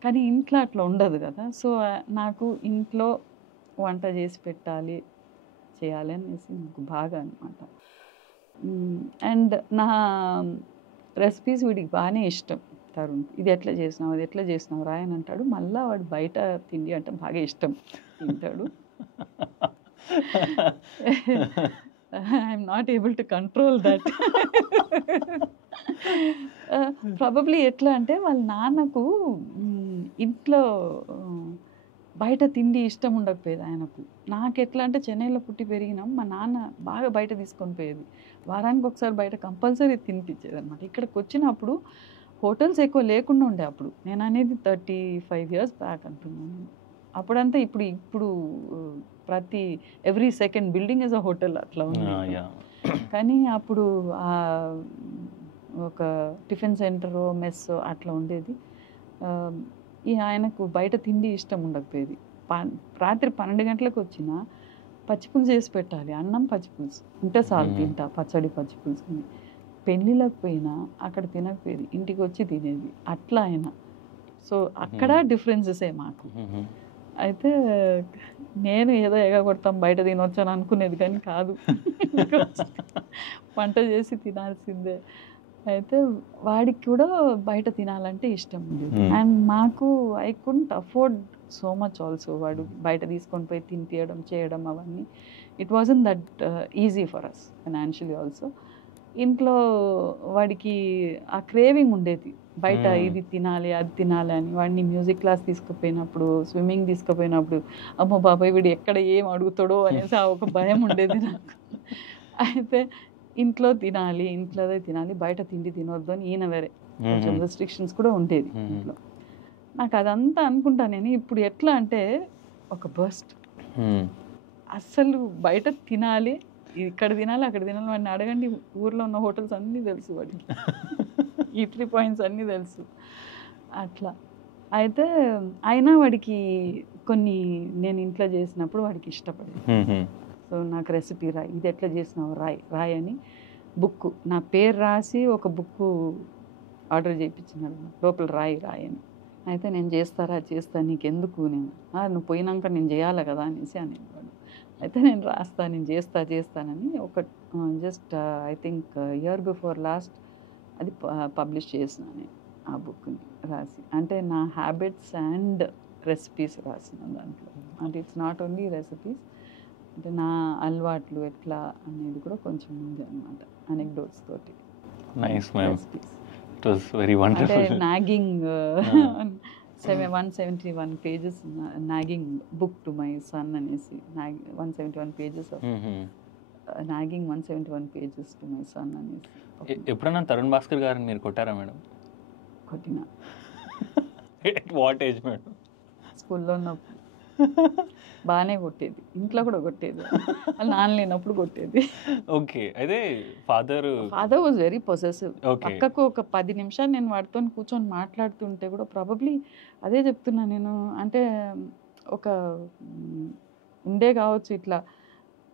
కానీ ఇంట్లో అట్లా ఉండదు కదా. సో నాకు ఇంట్లో వంట చేసి చేయాలి అనేసి నాకు బాగా అనమాట. అండ్ నా రెసిపీస్ వీడికి బాగానే ఇష్టం. తరుణ్, ఇది ఎట్లా చేసినావు రా అని అంటాడు. మళ్ళీ వాడు బయట తిండి అంటే బాగా ఇష్టం, తింటాడు. I'm not able to control that. Probably ఎట్లా అంటే వాళ్ళ నాన్నకు ఇంట్లో బయట తిండి ఇష్టం ఉండకపోయేది ఆయనకు. నాకు ఎట్లా అంటే చెన్నైలో పుట్టి పెరిగినాం, మా నాన్న బాగా బయట తీసుకొని పోయేది. వారానికి ఒకసారి బయట కంపల్సరీ తినిపించేది అనమాట. ఇక్కడికి వచ్చినప్పుడు హోటల్స్ ఎక్కువ లేకుండా ఉండే అప్పుడు. నేను అనేది 35 years బ్యాక్ అంటున్నాను. అప్పుడంతా ఇప్పుడు ప్రతి every second building is a hotel అట్లా ఉంది. కానీ అప్పుడు ఒక టిఫిన్ సెంటర్, మెస్ అట్లా ఉండేది. ఆయనకు బయట తిండి ఇష్టం ఉండకపోయేది. రాత్రి 12 గంటలకు వచ్చినా పచ్చిపులుసు చేసి పెట్టాలి, అన్నం పచ్చిపులుసు ఉంటే చాలు తింటా, పచ్చడి పచ్చిపులుసు అని. పెళ్ళిళ్ళకి పోయినా అక్కడ తినకపోయేది, ఇంటికి వచ్చి తినేది అట్లా ఆయన. సో అక్కడ డిఫరెన్సెసే మాకు. అయితే నేను ఏదో ఎగగొడతాం బయట తినొచ్చాను అనుకునేది, కానీ కాదు, వంట చేసి తినాల్సిందే. అయితే వాడికి కూడా బయట తినాలంటే ఇష్టం ఉండేది. అండ్ మాకు I couldn't afford so much also. వాడు బయట తీసుకొని పోయి తినిపించడం చేయడం అవన్నీ it wasn't that easy for us financially also. ఇంట్లో వాడికి ఆ క్రేవింగ్ ఉండేది, బయట ఇది తినాలి అది తినాలి అని. వాడిని మ్యూజిక్ క్లాస్ తీసుకుపోయినప్పుడు, స్విమ్మింగ్ తీసుకుపోయినప్పుడు అమ్మో బాబాయ్ వీడు ఎక్కడ ఏం అడుగుతాడో అనేసి ఆ ఒక భయం ఉండేది నాకు. అయితే ఇంట్లోదే తినాలి, బయట తిండి తినొద్దు అని ఈయన వేరే కొంచెం రెస్ట్రిక్షన్స్ కూడా ఉండేది ఇంట్లో. నాకు అదంతా అనుకుంటా నేను. ఇప్పుడు ఎట్లా అంటే ఒక బర్స్ట్, అస్సలు బయట తినాలి, ఇక్కడ తినాలి అక్కడ తినాలి. వాడిని అడగండి, ఊర్లో ఉన్న హోటల్స్ అన్నీ తెలుసు వాడికి, ఈటరీ పాయింట్స్ అన్నీ తెలుసు అట్లా. అయితే అయినా వాడికి కొన్ని నేను ఇంట్లో చేసినప్పుడు వాడికి ఇష్టపడేది. సో నాకు రెసిపీ రాయి, ఇది ఎట్లా చేసినావు రాయి అని బుక్, నా పేరు రాసి ఒక బుక్ ఆర్డర్ చేయించినాడు, లోపల రాయి అని. అయితే నేను చేస్తాను నీకెందుకు, నువ్వు పోయినాక నేను చేయాలి కదా అనేసి అనేవాడు. అయితే నేను నేను చేస్తానని ఒక just I think year before last అది పబ్లిష్ చేసిన నేను ఆ బుక్ని రాసి. అంటే నా హ్యాబిట్స్ అండ్ రెసిపీస్ రాసిన దాంట్లో. అంటే ఇట్స్ నాట్ ఓన్లీ రెసిపీస్, అంటే నా అలవాట్లు ఎట్లా అనేది కూడా కొంచెం ఉంది అనమాట, అనెక్డోట్స్ తోటి. Nice ma'am, it was very wonderful. అంటే nagging 171 pages nagging book to my son అనేసి, 171 pages of nagging 171 pages to my son అనేసి. ఎప్పుడన్నా తరుణ్ భాస్కర్ గారిని మీరు కొట్టారా మేడం? కొట్టినా. What age madam? స్కూల్లో ఉన్నప్పుడు బాగానే కొట్టేది, ఇంట్లో కూడా కొట్టేది, వాళ్ళు నాన్న లేనప్పుడు కొట్టేది. ఓకే, అయితే ఫాదర్ వాజ్ వెరీ పొసెసివ్. పక్కకు ఒక 10 నిమిషాలు నేను వాడితో కూర్చొని మాట్లాడుతుంటే కూడా ప్రాబబ్లీ అదే చెప్తున్నా నేను, అంటే ఒక ఉండే కావచ్చు ఇట్లా,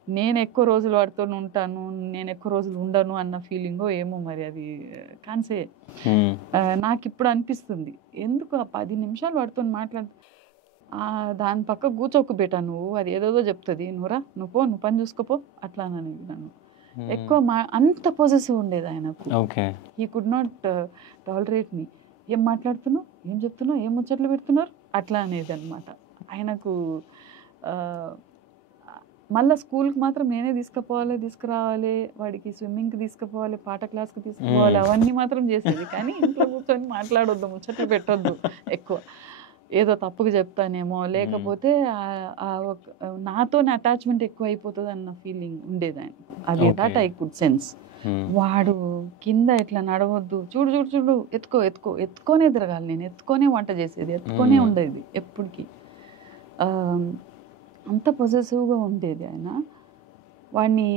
నేను ఎక్కువ రోజులు వాడితో ఉంటాను, నేను ఎక్కువ రోజులు ఉండను అన్న ఫీలింగో ఏమో మరి, అది కాన్సే. నాకు ఇప్పుడు అనిపిస్తుంది, ఎందుకు ఆ 10 నిమిషాలు వాడితో మాట్లాడు, దాని పక్క కూర్చోకు బేటా, నువ్వు అది ఏదేదో చెప్తుంది, నువ్వు పని చూసుకోపో అట్లా అని నన్ను ఎక్కువ అంత పొసెసివ్ ఉండేది ఆయనకు. హీ కుడ్ నాట్ టాలరేట్ మీ. ఏం మాట్లాడుతున్నావు, ఏం చెప్తున్నావు, ఏం ముచ్చట్లు పెడుతున్నారు అట్లా అనేది అనమాట ఆయనకు. మళ్ళీ స్కూల్కి మాత్రం నేనే తీసుకురావాలి, వాడికి స్విమ్మింగ్కి తీసుకుపోవాలి, పాట క్లాస్కి తీసుకుపోవాలి, అవన్నీ మాత్రం చేసేది. కానీ ఇంట్లో కూర్చొని మాట్లాడొద్దు, ముచ్చట్లు పెట్టొద్దు, ఎక్కువ ఏదో తప్పుగా చెప్తానేమో, లేకపోతే నాతో అటాచ్మెంట్ ఎక్కువ అయిపోతుంది అన్న ఫీలింగ్ ఉండేది ఆయన. అది దట్ ఐ కుడ్ సెన్స్. వాడు కింద ఇట్లా నడవద్దు, చూడు ఎత్తుకోనే తిరగాలి, నేను ఎత్తుకోనే వంట చేసేది, ఎత్తుకోనే ఉండేది ఎప్పటికీ. అంత పొసెసివ్గా ఉండేది ఆయన. వాడిని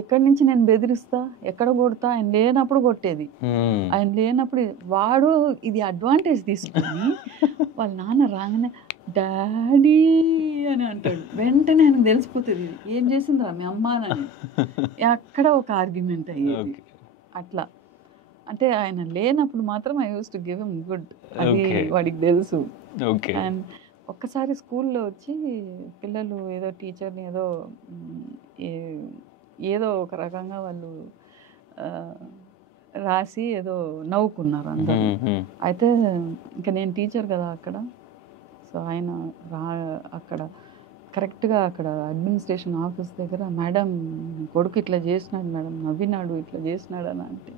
ఎక్కడి నుంచి నేను బెదిరిస్తా, ఎక్కడ కొడతా, ఆయన లేనప్పుడు కొట్టేది. ఆయన లేనప్పుడు వాడు ఇది అడ్వాంటేజ్ తీసుకుని వాళ్ళ నాన్న రాగానే డాడీ అని అంటాడు. వెంటనే ఆయనకు తెలిసిపోతుంది ఇది ఏం చేసిందిరా మీ అమ్మ అని. అక్కడ ఒక ఆర్గ్యుమెంట్ అయ్యేది అట్లా. అంటే ఆయన లేనప్పుడు మాత్రం I use to give him good, అది వాడికి తెలుసు. అండ్ ఒక్కసారి స్కూల్లో వచ్చి పిల్లలు ఏదో టీచర్ని ఏదో ఒక రకంగా వాళ్ళు రాసి ఏదో నవ్వుకున్నారు అందరూ. అయితే ఇంకా నేను టీచర్ కదా అక్కడ, సో ఆయన అక్కడ కరెక్ట్గా అక్కడ అడ్మినిస్ట్రేషన్ ఆఫీస్ దగ్గర మేడం కొడుకు ఇట్లా చేసినాడు మేడం, నవ్వినాడు ఇట్లా చేసినాడు అని అంటే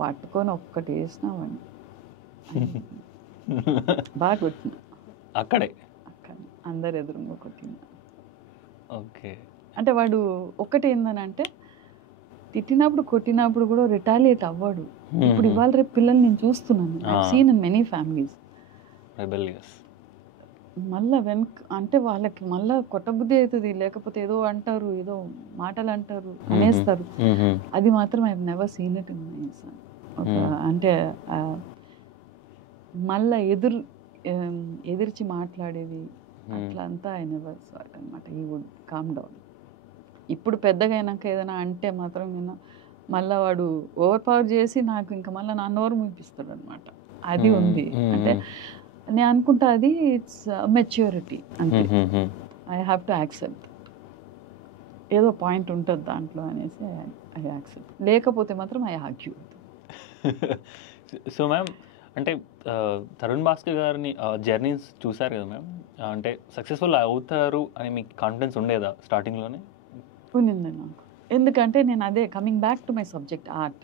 పట్టుకొని ఒక్కటి వేసినావాడిని బాగా కొట్టిన అక్కడ అందరు ఎదురుగా కొట్టిన. ఓకే. అంటే వాడు ఒక్కటి ఏందని అంటే తిట్టినప్పుడు కొట్టినప్పుడు కూడా రిటాలియేట్ అవ్వడు. ఇప్పుడు ఇవాళ రేపు పిల్లలు నేను చూస్తున్నాను, సీన్ ఇన్ మెనీ ఫ్యామిలీస్. మళ్ళీ అంటే వాళ్ళకి మళ్ళీ కొట్టబుద్ధి అవుతుంది, లేకపోతే ఏదో అంటారు, ఏదో మాటలు అంటారు, అనేస్తారు. అది మాత్రం I never seen it in my son. అంటే మళ్ళీ ఎదిర్చి మాట్లాడేది అట్లా అంతా ఐ నెవర్ సా ఇట్ అనమాట. ఈ వుడ్ కామ్ డౌన్. ఇప్పుడు పెద్దగా అయినాక ఏదైనా అంటే మాత్రం నేను మళ్ళీ వాడు ఓవర్ పవర్ చేసి నాకు ఇంకా మళ్ళీ నా నోరు మూపిస్తాడు అనమాట. అది ఉంది. అంటే నేను అనుకుంటా అది ఇట్స్ మెచ్యూరిటీ అంటే ఐ హ్యావ్ టు యాక్సెప్ట్. ఏదో పాయింట్ ఉంటుంది దాంట్లో అనేసి ఐ యాక్సెప్ట్. లేకపోతే మాత్రం ఐ ఆర్గ్యూ. సో మ్యామ్, అంటే తరుణ్ భాస్కర్ గారిని జర్నీస్ చూసారు కదా మ్యామ్, అంటే సక్సెస్ఫుల్ అవుతారు అని మీకు కాన్ఫిడెన్స్ ఉండేదా స్టార్టింగ్లోనే? ఉన్నింది నాకు. ఎందుకంటే నేను అదే coming back to my subject art.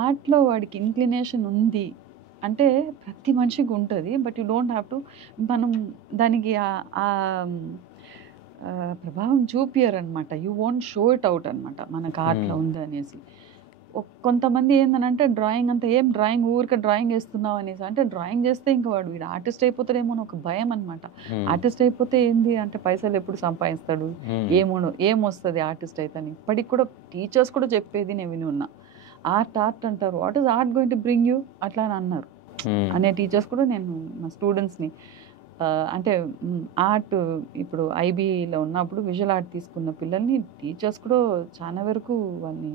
ఆర్ట్లో వాడికి ఇంక్లినేషన్ ఉంది అంటే ప్రతి మనిషికి ఉంటుంది, but you don't have to మనం దానికి ప్రభావం చూపియరనమాట. You won't show it out అనమాట మనకు ఆర్ట్లో ఉంది అనేసి. కొంతమంది ఏంటంటే డ్రాయింగ్ అంతా ఏం డ్రాయింగ్ ఊరికే డ్రాయింగ్ వేస్తున్నావు అనేసి, అంటే డ్రాయింగ్ చేస్తే ఇంకా వాడు వీడు ఆర్టిస్ట్ అయిపోతాడేమో అని ఒక భయం అనమాట. ఆర్టిస్ట్ అయిపోతే ఏంది అంటే పైసలు ఎప్పుడు సంపాదిస్తాడు, ఏమొస్తుంది ఆర్టిస్ట్ అయితే అని. ఇప్పటికి కూడా టీచర్స్ కూడా చెప్పేది నేను విని ఉన్నా, ఆర్ట్ అంటారు, what is art going to bring you అట్లా అని అన్నారు అనే టీచర్స్ కూడా నేను మా స్టూడెంట్స్ని. అంటే ఆర్ట్ ఇప్పుడు ఐబీలో ఉన్నప్పుడు విజువల్ ఆర్ట్ తీసుకున్న పిల్లల్ని టీచర్స్ కూడా చాలా వరకు వాళ్ళని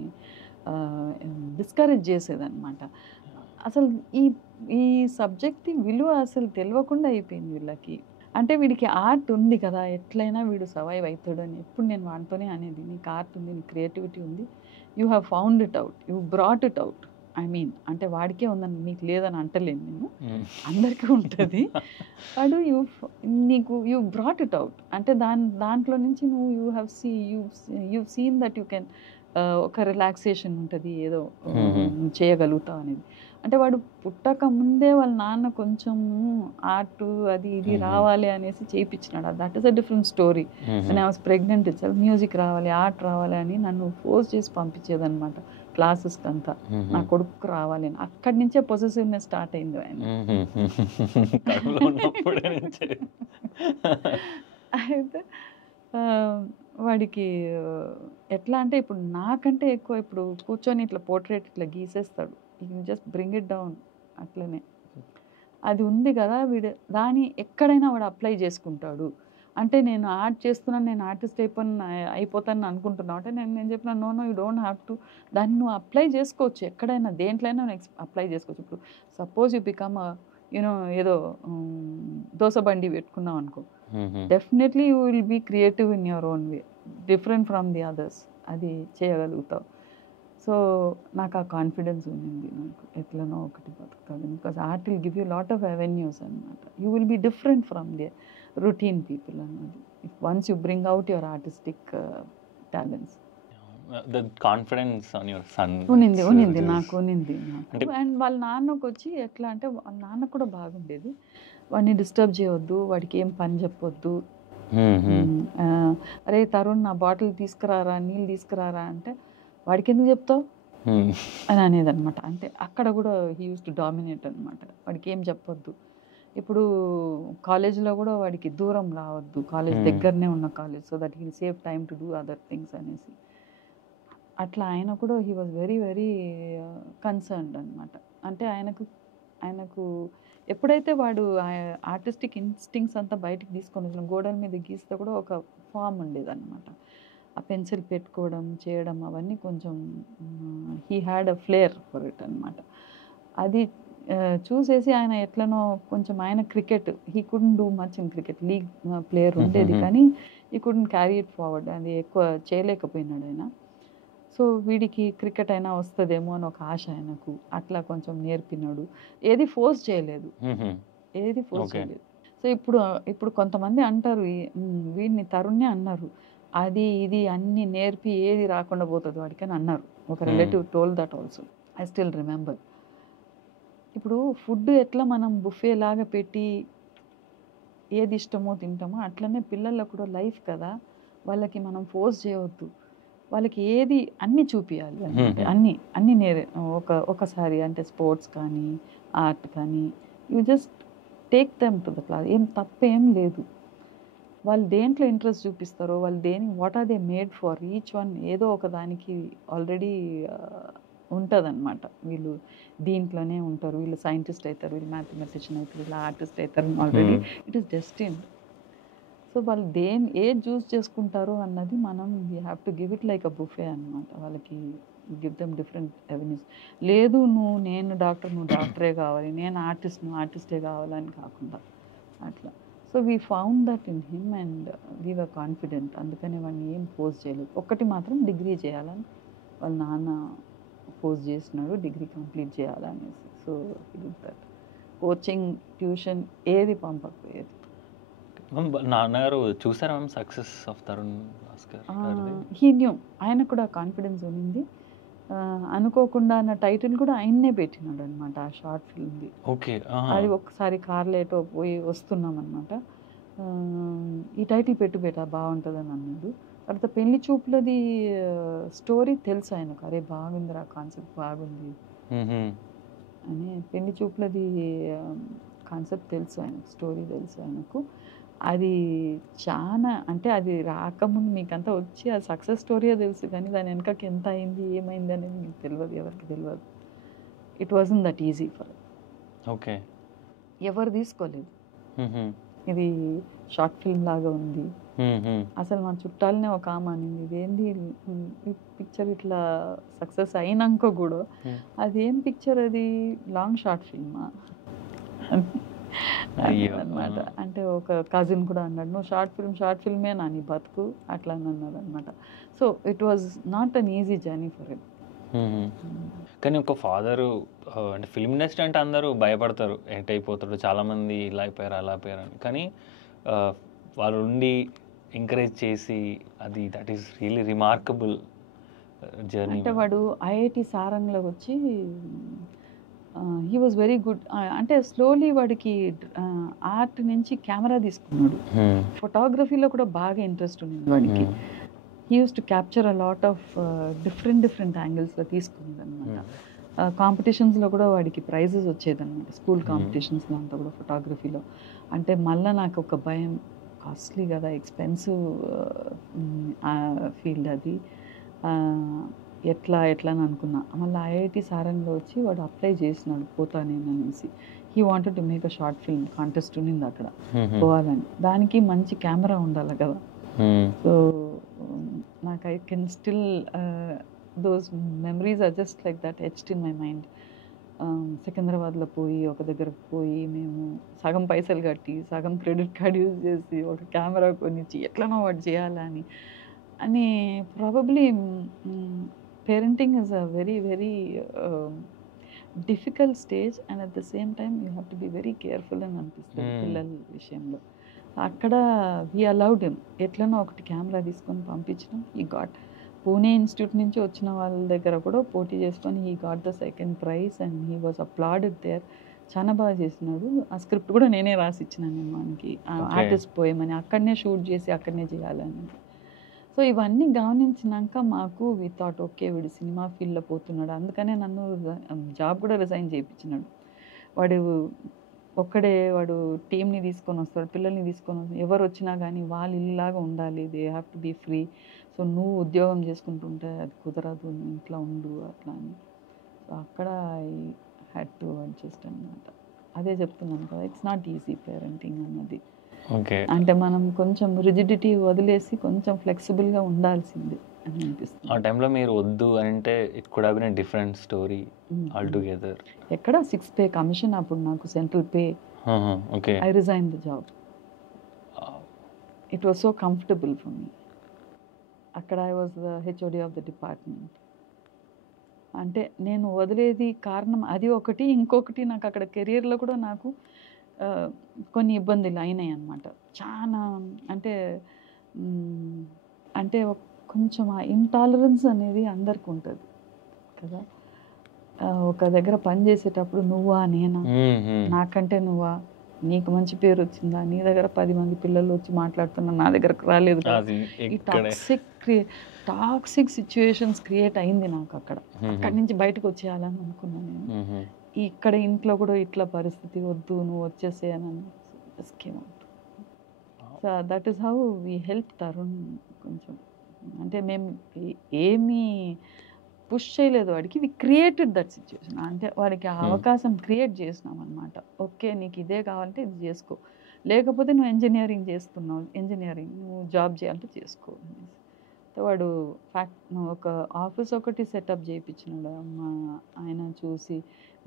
డిస్కరేజ్ చేసేదన్నమాట. అసలు ఈ సబ్జెక్ట్ విలువ అసలు తెలియకుండా అయిపోయింది వీళ్ళకి. అంటే వీడికి ఆర్ట్ ఉంది కదా, ఎట్లయినా వీడు సర్వైవ్ అవుతాడు అని ఎప్పుడు నేను వాడితోనే అనేది. నీకు ఆర్ట్ ఉంది, నీకు క్రియేటివిటీ ఉంది, you have found it out, you brought it out. I mean అంటే వాడికే ఉందని నీకు లేదని అంటలేను నేను, అందరికీ ఉంటుంది. వాడు యూ బ్రాట్ ఇట్ అవుట్ అంటే దాంట్లో నుంచి నువ్వు you seen that you can ఒక రిలాక్సేషన్ ఉంటుంది, ఏదో చేయగలుగుతావు అనేది. అంటే వాడు పుట్టక ముందే వాళ్ళ నాన్న కొంచెం ఆర్ట్ అది ఇది రావాలి అనేసి చేయించినాడు. That is a different story. And I was pregnant itself music రావాలి, ఆర్ట్ రావాలి అని నన్ను ఫోర్స్ చేసి పంపించేదన్నమాట క్లాసెస్కి అంతా. నా కొడుకు రావాలి అని. అక్కడి నుంచే పొసెసివ్నెస్ స్టార్ట్ అయింది ఆయన. అయితే వాడికి ఎట్లా అంటే ఇప్పుడు నాకంటే ఎక్కువ ఇప్పుడు కూర్చొని ఇట్లా పోర్ట్రేట్ ఇట్లా గీసేస్తాడు, you just bring it down అట్లనే. అది ఉంది కదా వీడు దాన్ని ఎక్కడైనా వాడు అప్లై చేసుకుంటాడు. అంటే నేను ఆర్ట్ చేస్తున్నాను, నేను ఆర్టిస్ట్ అయిపోతాను అనుకుంటున్నావు అంటే నేను చెప్పిన no you don't have to. దాన్ని నువ్వు అప్లై చేసుకోవచ్చు ఎక్కడైనా, దేంట్లైనా అప్లై చేసుకోవచ్చు. ఇప్పుడు సపోజ్ యూ బికమ్ ఏదో దోశ బండి పెట్టుకున్నావు అనుకో, definitely you will be creative in your own way, different from the others. అది చేయగలుగుతావు. సో నాకు ఆ కాన్ఫిడెన్స్ ఉంది, నాకు ఎట్లనో ఒకటి బతుకుతాడు. Because art will give you lot of avenues అనమాట. You will be different from the routine people అన్నది. If once you bring out your artistic talents. The confidence on your son ఉన్నింది నాకు. అండ్ వాళ్ళ నాన్నకు వచ్చి ఎట్లా అంటే వాళ్ళ నాన్న కూడా బాగుండేది. వాడిని డిస్టర్బ్ చేయవద్దు, వాడికి ఏం పని చెప్పొద్దు. అరే తరుణ్ నా బాటిల్ తీసుకురారా, నీళ్ళు తీసుకురారా అంటే వాడికి ఎందుకు చెప్తావు అని అనేది అనమాట. అంటే అక్కడ కూడా హీ యూస్ టు డామినేట్ అనమాట. వాడికి ఏం చెప్పొద్దు, ఇప్పుడు కాలేజ్లో కూడా వాడికి దూరం రావద్దు, కాలేజ్ దగ్గరనే ఉన్న college, so that he save time to do other things అనేసి అట్లా ఆయన కూడా he was very very concerned అనమాట. అంటే ఆయనకు ఎప్పుడైతే వాడు ఆర్టిస్టిక్ ఇన్స్టింగ్స్ అంతా బయటికి తీసుకొని వచ్చిన గోడల మీద గీస్తే కూడా ఒక ఫామ్ ఉండేదన్నమాట. ఆ పెన్సిల్ పెట్టుకోవడం చేయడం అవన్నీ కొంచెం he had a flair for it అనమాట. అది చూసేసి ఆయన ఎట్లనో కొంచెం ఆయన cricket he couldn't do much in cricket, league player ఉండేది కానీ he couldn't carry it forward, అది ఎక్కువ చేయలేకపోయినాడు ఆయన. సో వీడికి క్రికెట్ అయినా వస్తుందేమో అని ఒక ఆశ ఆయనకు, అట్లా కొంచెం నేర్పినాడు. ఏది ఫోర్స్ చేయలేదు. సో ఇప్పుడు కొంతమంది అంటారు వీడిని తరుణ్నే అన్నారు, అది ఇది అన్ని నేర్పి ఏది రాకుండా పోతుంది వాడికి అని అన్నారు. ఒక relative told that also, I still remember. ఇప్పుడు ఫుడ్ ఎట్లా మనం బుఫే లాగా పెట్టి ఏది ఇష్టమో తింటామో అట్లనే పిల్లలకు కూడా లైఫ్ కదా, వాళ్ళకి మనం ఫోర్స్ చేయవద్దు, వాళ్ళకి ఏది అన్నీ చూపించాలి అంటే అన్నీ ఒకసారి అంటే స్పోర్ట్స్ కానీ ఆర్ట్ కానీ you just take them to the class. ఏం తప్పేం లేదు, వాళ్ళు దేంట్లో ఇంట్రెస్ట్ చూపిస్తారో వాళ్ళు what are they made for, each one ఏదో ఒక దానికి ఆల్రెడీ ఉంటుందన్నమాట. వీళ్ళు దీంట్లోనే ఉంటారు, వీళ్ళు సైంటిస్ట్ అవుతారు, వీళ్ళు మ్యాథమెటిషియన్ అవుతారు, వీళ్ళు ఆర్టిస్ట్ అవుతారు, already it is destined. So వాళ్ళు ఏది చూస్ చేసుకుంటారో అన్నది మనం we have to give it like a buffet అనమాట. వాళ్ళకి గివ్ దెమ్ డిఫరెంట్ అవెన్యూస్. లేదు నేను డాక్టర్, నువ్వు డాక్టరే కావాలి, నేను నువ్వు ఆర్టిస్టే కావాలని కాకుండా అట్లా. So we found that in him and we were confident. అందుకని వాడిని ఏం ఫోర్స్ చేయలేదు. ఒక్కటి మాత్రం డిగ్రీ చేయాలని వాళ్ళ నాన్న ఫోర్స్ చేసినాడు, డిగ్రీ కంప్లీట్ చేయాలనేసి. సో కోచింగ్ ట్యూషన్ ఏది పంపకపోయేది. నాన్నగారు చూసారా ma'am success of Tarun Bhaskar? He knew, ఆయనకు కూడా కాన్ఫిడెన్స్ ఉంది. అనుకోకుండా అన్న టైటిల్ కూడా ఆయన్నే పెట్టినాడు అనమాట ఆ షార్ట్ ఫిల్మ్ది. ఓకే, అది ఒకసారి కార్లో ఏటో పోయి వస్తున్నాం అనమాట, ఈ టైటిల్ పెట్టా బాగుంటుందని అన్నాడు. తర్వాత పెళ్లి చూపులది స్టోరీ తెలుసు ఆయనకు, అరే బాగుందిరా కాన్సెప్ట్ బాగుంది అని. పెళ్లి చూపులది కాన్సెప్ట్ తెలుసు ఆయనకు, స్టోరీ తెలుసు ఆయనకు. అది చాలా అంటే అది రాకముందు మీకంతా వచ్చి ఆ సక్సెస్ స్టోరీయే తెలుసు కానీ దాని వెనకకి ఎంత అయింది ఏమైంది అనేది మీకు తెలియదు, ఎవరికి తెలియదు. It wasn't that easy for. Okay, ఎవరు తీసుకోలేదు, ఇది షార్ట్ ఫిల్మ్ లాగా ఉంది. అసలు మా చుట్టాలనే ఒక ఆమె అనింది, ఇదేంది ఈ పిక్చర్ ఇట్లా సక్సెస్ అయినాక కూడా అదేం పిక్చర్, అది లాంగ్ షార్ట్ ఫిల్మా అనమాట. అంటే ఒక కజిన్ కూడా అన్నాడు, నువ్వు షార్ట్ ఫిల్మే నా నీ బతుకు అట్లా అని అన్నాడు అనమాట. So it was not an easy journey for him. కానీ ఒక ఫాదరు అంటే ఫిల్మ్ ఇండస్ట్రీ అంటే అందరూ భయపడతారు, ఎట్ అయిపోతాడు, చాలామంది ఇలా అయిపోయారు అలా అయిపోయారు అని. కానీ వాళ్ళు ఉండి ఎంకరేజ్ చేసి అది that is really remarkable journey. అంటే వాడు ఐఐటి సారంగ్లో వచ్చి హీ వాజ్ వెరీ గుడ్. అంటే స్లోలీ వాడికి ఆర్ట్ నుంచి కెమెరా తీసుకున్నాడు, ఫోటోగ్రఫీలో కూడా బాగా ఇంట్రెస్ట్ ఉంది వాడికి. He use to capture a lot of different యాంగిల్స్లో తీసుకున్నాడు అనమాట. కాంపిటీషన్స్లో కూడా వాడికి ప్రైజెస్ వచ్చేదన్నమాట, స్కూల్ కాంపిటీషన్స్లో అంతా కూడా ఫోటోగ్రఫీలో. అంటే మళ్ళీ నాకు ఒక భయం, కాస్ట్లీ కదా, ఎక్స్పెన్సివ్ ఫీల్డ్ అది, ఎట్లా అని అనుకున్నా. మళ్ళీ ఐఐటి సారంలో వచ్చి వాడు అప్లై చేసినాడు పోతానేను అనేసి. He wanted to make a short film, contest ఉండింది అక్కడ పోవాలని. దానికి మంచి కెమెరా ఉండాలి కదా. సో నాకు I can still those memories are just like that etched in my mind. సికింద్రాబాద్లో పోయి ఒక దగ్గరకు పోయి మేము సగం పైసలు కట్టి సగం క్రెడిట్ కార్డ్ యూజ్ చేసి ఒక కెమెరా కొనిచ్చి ఎట్లనో వాడు చేయాలని అని. Probably parenting is a very very difficult stage and at the same time you have to be very careful అని అనిపిస్తుంది పిల్లల విషయంలో. అక్కడ వీ అలౌడ్ హిమ్, ఎట్లనో ఒకటి కెమెరా తీసుకొని పంపించడం. ఈ గాట్ పూణే ఇన్స్టిట్యూట్ నుంచి వచ్చిన వాళ్ళ దగ్గర కూడా పోటీ చేసుకొని he got the second prize and he was applauded there. చాలా బాగా చేసినాడు. ఆ స్క్రిప్ట్ కూడా నేనే రాసి ఇచ్చినాను నేను మనకి, ఆర్టిస్ట్ పోయమని, అక్కడనే షూట్ చేసి అక్కడనే చేయాలని. సో ఇవన్నీ గమనించినాక మాకు వి థాట్ ఓకే వీడు సినిమా ఫీల్డ్లో పోతున్నాడు, అందుకనే నన్ను జాబ్ కూడా రిజైన్ చేయించినాడు. వాడు ఒక్కడే వాడు టీంని తీసుకొని వస్తాడు, పిల్లల్ని తీసుకొని వస్తాడు. ఎవరు వచ్చినా కానీ వాళ్ళు ఇల్లులాగా ఉండాలి, they have to be free. So నువ్వు ఉద్యోగం చేసుకుంటుంటే అది కుదరదు, నువ్వు ఇంట్లో ఉండు అట్లా అని. సో అక్కడ ఐ హ్యాడ్ టు అడ్జస్ట్ అనమాట. అదే చెప్తున్నాను కదా, ఇట్స్ నాట్ ఈజీ పేరెంటింగ్ అన్నది. ఓకే. అంటే మనం కొంచెం రిజిడిటీ వదిలేసి కొంచెం ఫ్లెక్సిబుల్గా ఉండాల్సింది అని అనిపిస్తుంది. ఆ టైంలో మీరు వద్దు అంటే it could have been a different story altogether. ఎక్కడ 6 pay కమిషన్ అప్పుడు నాకు central pay. Okay. I resign the job. It was so comfortable for me. అక్కడ I was the HOD of the department. అంటే నేను వదిలేది కారణం అది ఒకటి. ఇంకొకటి నాకు అక్కడ కెరియర్లో కూడా నాకు కొన్ని ఇబ్బందులు అయినాయి అన్నమాట. చాలా అంటే అంటే కొంచెం ఆ ఇంటాలరెన్స్ అనేది అందరికి ఉంటుంది కదా. ఒక దగ్గర పని చేసేటప్పుడు నువ్వా నేనా, నాకంటే నువ్వా, నీకు మంచి పేరు వచ్చిందా, నీ దగ్గర 10 మంది పిల్లలు వచ్చి మాట్లాడుతున్నా నా దగ్గరకు రాలేదు కదా. ఈ టాక్సిక్ సిచ్యువేషన్స్ క్రియేట్ అయింది నాకు అక్కడ. అక్కడి నుంచి బయటకు వచ్చేయాలని అనుకున్నాను నేను. ఇక్కడ ఇంట్లో కూడా ఇట్లా పరిస్థితి, వద్దు నువ్వు వచ్చేసే అని. So that is how we help Tarun కొంచెం. అంటే మేము ఏమీ పుష్ చేయలేదు వాడికి, వి క్రియేటెడ్ దట్ సిచ్యువేషన్. అంటే వాడికి ఆ అవకాశం క్రియేట్ చేసినాం అనమాట. ఓకే నీకు ఇదే కావాలంటే ఇది చేసుకో, లేకపోతే నువ్వు ఇంజనీరింగ్ చేస్తున్నావు, ఇంజనీరింగ్ నువ్వు జాబ్ చేయాలంటే చేసుకో అనేసి. వాడు ఒక ఆఫీస్ ఒకటి సెటప్ చేయించినాడు మా ఆయన చూసి.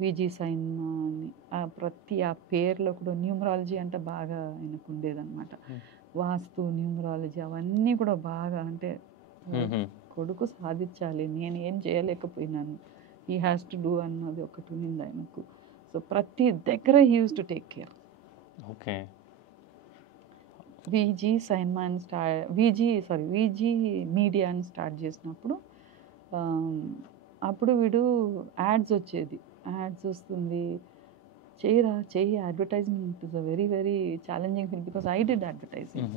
విజీ సైన్మా అని ప్రతి ఆ పేర్లో కూడా న్యూమరాలజీ అంటే బాగా ఆయనకు ఉండేదన్నమాట. వాస్తు, న్యూమరాలజీ అవన్నీ కూడా బాగా. అంటే కొడుకు సాధించాలి, నేను ఏం చేయలేకపోయినాను, హీ హ్యాస్ టు డూ అన్నది ఒకటి ఉంది ఆయనకు. సో ప్రతి దగ్గర he use to take care. Okay. Viji సైన్మా అని విజీ మీడియా అని స్టార్ట్ చేసినప్పుడు అప్పుడు వీడు యాడ్స్ వచ్చేది, యాడ్స్ వస్తుంది, చెయ్యి advertising is a very very challenging field because I did advertising.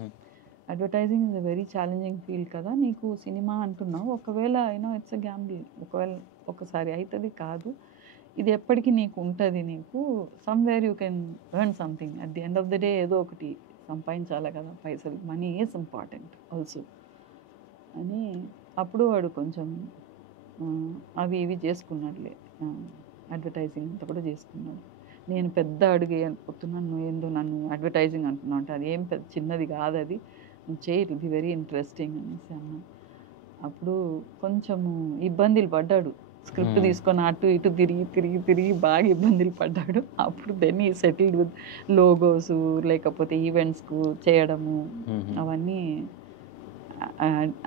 Advertising is a very challenging field కదా. నీకు సినిమా అంటున్నావు, ఒకవేళ ఇట్స్ అ గ్యాంబ్లింగ్, ఒకవేళ ఒకసారి అవుతుంది కాదు, ఇది ఎప్పటికీ నీకు ఉంటుంది, నీకు somewhere you can earn something. At the end of the day ఏదో ఒకటి సంపాదించాలి కదా, పైసలు, మనీ ఈజ్ ఇంపార్టెంట్ ఆల్సో అని. అప్పుడు వాడు కొంచెం అవి ఇవి చేసుకున్నాడులే, అడ్వర్టైజింగ్ అంతా కూడా చేసుకున్నాడు. నేను పెద్ద అడుగు పోతున్నాను, నువ్వు ఏందో నన్ను అడ్వర్టైజింగ్ అంటున్నావు అంటే అది ఏం పెద్ద చిన్నది కాదు, అది నువ్వు చేయి, ఇట్ బి వెరీ ఇంట్రెస్టింగ్ అనేసి అన్నా. అప్పుడు కొంచెము ఇబ్బందులు పడ్డాడు, స్క్రిప్ట్ తీసుకొని అటు ఇటు తిరిగి బాగా ఇబ్బందులు పడ్డాడు. అప్పుడు దెన్ ఈ సెటిల్డ్ విత్ లోగోస్, లేకపోతే ఈవెంట్స్కు చేయడము, అవన్నీ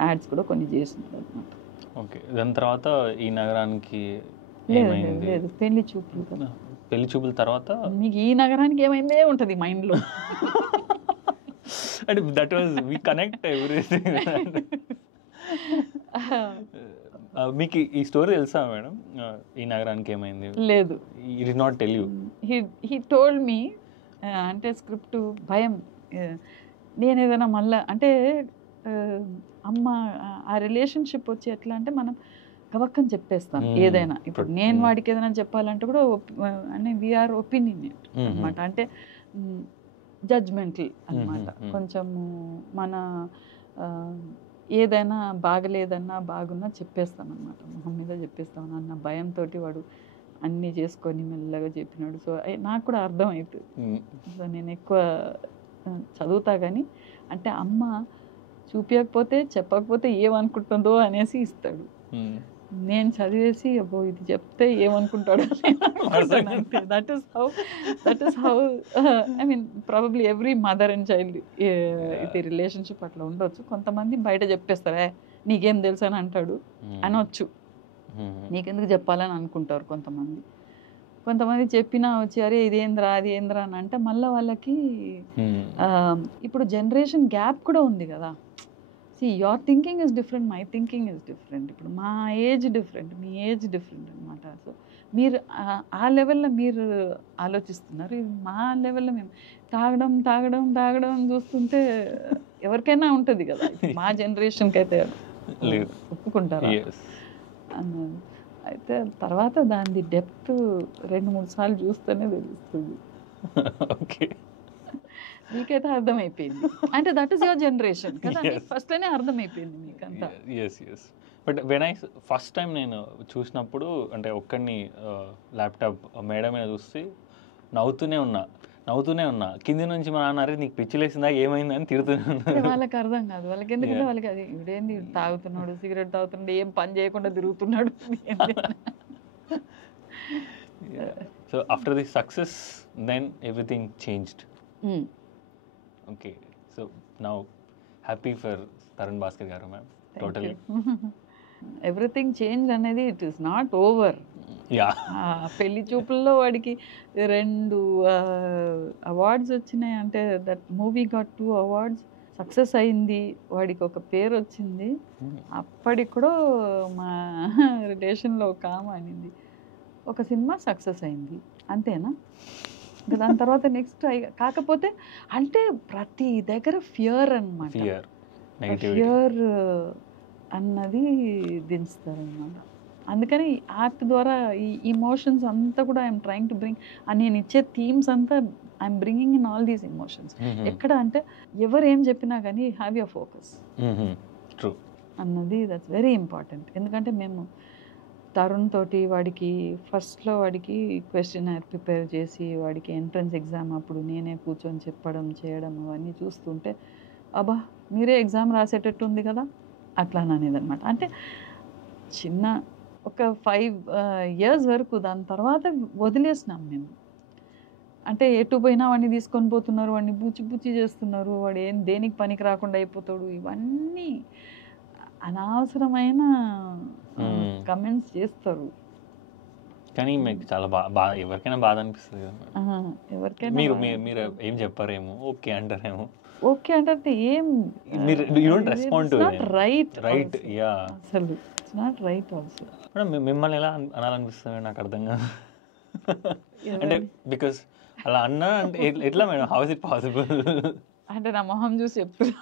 యాడ్స్ కూడా కొన్ని చేసినాడు అనమాట. ఓకే. దాని తర్వాత ఈ నగరానికి లేదు పెళ్లి చూపులు కదా. పెళ్లి చూపుల తర్వాత మీకు ఈ నగరానికి ఏమైందే ఉంటుంది మైండ్లో. అంటే that was we connect everything. మీకు ఈ స్టోరీ తెలుసా మేడం, ఈ నగరానికి ఏమైంది? లేదు, it is not tell you. He told me. అంటే స్క్రిప్ట్ భయం, నేను ఏదైనా మళ్ళా అంటే అమ్మ ఆ రిలేషన్షిప్ వచ్చి ఎట్లా అంటే మనం గవక్కని చెప్పేస్తాను ఏదైనా. ఇప్పుడు నేను వాడికి ఏదైనా చెప్పాలంటే కూడా అంటే వీఆర్ ఒపీనియన్ అనమాట, అంటే జడ్జ్మెంటల్ అనమాట. కొంచెము మన ఏదైనా బాగలేదన్నా బాగున్నా చెప్పేస్తామన్నమాట, మొహం మీద చెప్పేస్తాం అన్న భయంతో వాడు అన్నీ చేసుకొని మెల్లగా చెప్పినాడు. సో నాకు కూడా అర్థమవుతుంది. సో నేను ఎక్కువ చదువుతా కానీ అంటే అమ్మ చూపించకపోతే చెప్పకపోతే ఏమనుకుంటుందో అనేసి ఇస్తాడు. నేను చదివేసి అబ్బో ఇది చెప్తే ఏమనుకుంటాడు అంతే. That is how I mean probably every mother and child ఇది రిలేషన్షిప్ అట్లా ఉండొచ్చు. కొంతమంది బయట చెప్పేస్తారా నీకేం తెలుసు అని అంటాడు అనొచ్చు, నీకెందుకు చెప్పాలని అనుకుంటారు కొంతమంది చెప్పినా వచ్చి అరే ఇదేంద్రా అది ఏంద్రా అని అంటే మళ్ళీ వాళ్ళకి ఇప్పుడు జనరేషన్ గ్యాప్ కూడా ఉంది కదా. Your thinking is different, my thinking is different. ఇప్పుడు మా ఏజ్ డిఫరెంట్, మీ ఏజ్ డిఫరెంట్ అనమాట. సో మీరు ఆ లెవెల్లో మీరు ఆలోచిస్తున్నారు, మా లెవెల్లో మేము తాగడం చూస్తుంటే ఎవరికైనా ఉంటుంది కదా. మా జనరేషన్కి అయితే ఒప్పుకుంటారా అన్నది. అయితే తర్వాత దాని డెప్త్ 2-3 సార్లు చూస్తేనే తెలుస్తుంది. ఓకే. మీకైతే అర్థమైపోయింది. అంటే దట్ ఈస్ యువర్ జనరేషన్ కదా, Yes. ఫస్ట్లోనే అర్థమైపోయింది మీకంతా. Yes. But when I first time నేను చూసినప్పుడు అంటే ఒక్కడిని ల్యాప్టాప్ మేడ మీద చూసి నవ్వుతూనే ఉన్నా. కింది నుంచి మా నాన్న అరే నీకు పిచ్చిలేసిందా ఏమైందని తిడుతూనే అంటే ఉన్నారు. వాళ్ళకి అర్థం కాదు. వాళ్ళకి ఎందుకంటే వాళ్ళకి అది ఇవిడేంది తాగుతున్నాడు, సిగరెట్ తాగుతున్నాడు, ఏం పని చేయకుండా తిరుగుతున్నాడు. So after the success then everything changed. Okay. So now happy for Tarun Bhaskar గారు మ్యామ్. టోటల్లీ. ఎవ్రీథింగ్ చేంజ్ అనేది it is not over. Yeah. పెళ్లి చూపుల్లో వాడికి 2 అవార్డ్స్ వచ్చినాయి. అంటే that movie got 2 awards. Success అయింది, వాడికి ఒక పేరు వచ్చింది. అప్పటికి కూడా మా రిలేషన్లో ఒక ఆమె అనింది, ఒక సినిమా సక్సెస్ అయింది అంతేనా, ఇంకా దాని తర్వాత నెక్స్ట్ కాకపోతే అంటే ప్రతి దగ్గర ఫియర్ అన్నమాట. Fear, negativity. ఫియర్ అన్నది దించుతారన్నమాట. అందుకని ఆర్ట్ ద్వారా ఈ ఇమోషన్స్ అంతా కూడా ఐఎమ్ ట్రయింగ్ టు బ్రింగ్. నేను ఇచ్చే థీమ్స్ అంతా I'm bringing in all these emotions. ఎక్కడ అంటే ఎవరు ఏం చెప్పినా కానీ హ్యావ్ యువర్ ఫోకస్ ట్రూ అన్నది దట్స్ వెరీ ఇంపార్టెంట్. ఎందుకంటే మేము తరుణ్ తోటి వాడికి ఫస్ట్లో వాడికి క్వశ్చనర్ ప్రిపేర్ చేసి వాడికి ఎంట్రన్స్ ఎగ్జామ్ అప్పుడు నేనే కూర్చొని చెప్పడం చేయడం అవన్నీ చూస్తుంటే అబ్బా మీరే ఎగ్జామ్ రాసేటట్టు ఉంది కదా అట్లా అనేది అనమాట. అంటే చిన్న ఒక 5 years వరకు, దాని తర్వాత వదిలేసినాం మేము. అంటే ఎటు పోయినా వాడిని తీసుకొని పోతున్నారు, వాడిని బూచి చేస్తున్నారు, వాడు ఏం దేనికి పనికి రాకుండా అయిపోతాడు, ఇవన్నీ అనవసరమైన కమెంట్స్ చేస్తారు. కానీ మీకు చాలా బాగా ఎవరికైనా బాధ అనిపిస్తుంది కదా. ఎవరికైనా మీరు ఏం చెప్పారేమో, ఓకే అంటారేమో. ఓకే అంటే ఏం మీరు you don't respond to right. Yeah. అసలు it's not right also. Madam మిమ్మల్ని ఎలా అనాలనిపిస్తుంది నాకు అర్థం కాదు. అంటే బికాస్ అలా అన్నా అంటే ఎట్లా madam, how is it possible? అంటే నా మొహం చూసి చెప్తున్నా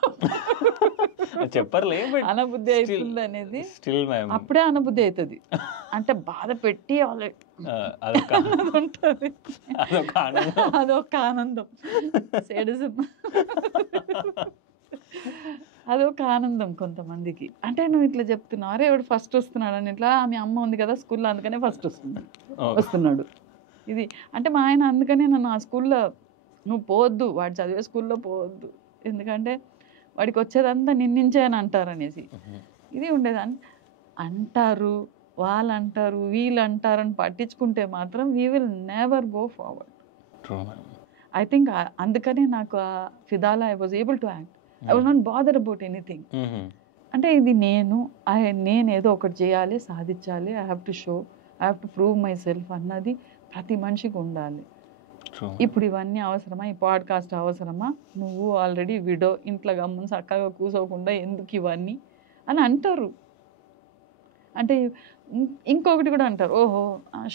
చెప్పర్లే, బట్ అనబుద్ధి అవుతుంది అనేది స్టిల్ మ్యామ్ అప్పుడే అనబుద్ధి అవుతుంది. అంటే బాధ పెట్టి అదొక ఉంటుంది, అదొక ఆనందం. అదొక ఆనందం. సేడిజం అదొక ఆనందం కొంతమందికి. అంటే నువ్వు ఇట్లా చెప్తున్నావు, అరే ఎవడు ఫస్ట్ వస్తున్నాడు అని, ఇట్లా మీ అమ్మ ఉంది కదా స్కూల్లో అందుకనే ఫస్ట్ వస్తున్నాడు. ఇది అంటే మా ఆయన అందుకనే నన్ను ఆ స్కూల్లో నువ్వు పోవద్దు, వాడు చదివే స్కూల్లో పోవద్దు, ఎందుకంటే వాడికి వచ్చేదంతా నిన్నించే అని అంటారు అనేసి. ఇది ఉండేది. అంటారు, వాళ్ళు అంటారు, వీళ్ళు అంటారు అని పట్టించుకుంటే మాత్రం we will never go forward. I think అందుకనే నాకు ఆ ఫిదాలో I was able to act. I was not bother about anything. అంటే ఇది నేను ఏదో ఒకటి చేయాలి, సాధించాలి, I have to show, I have to prove myself అన్నది ప్రతి మనిషికి ఉండాలి. ఇప్పుడు ఇవన్నీ అవసరమా, ఈ పాడ్కాస్ట్ అవసరమా, నువ్వు ఆల్రెడీ విడో, ఇంట్లో గమ్మున చక్కగా కూర్చోకుండా ఎందుకు ఇవన్నీ అని అంటారు. అంటే ఇంకొకటి కూడా అంటారు, ఓహో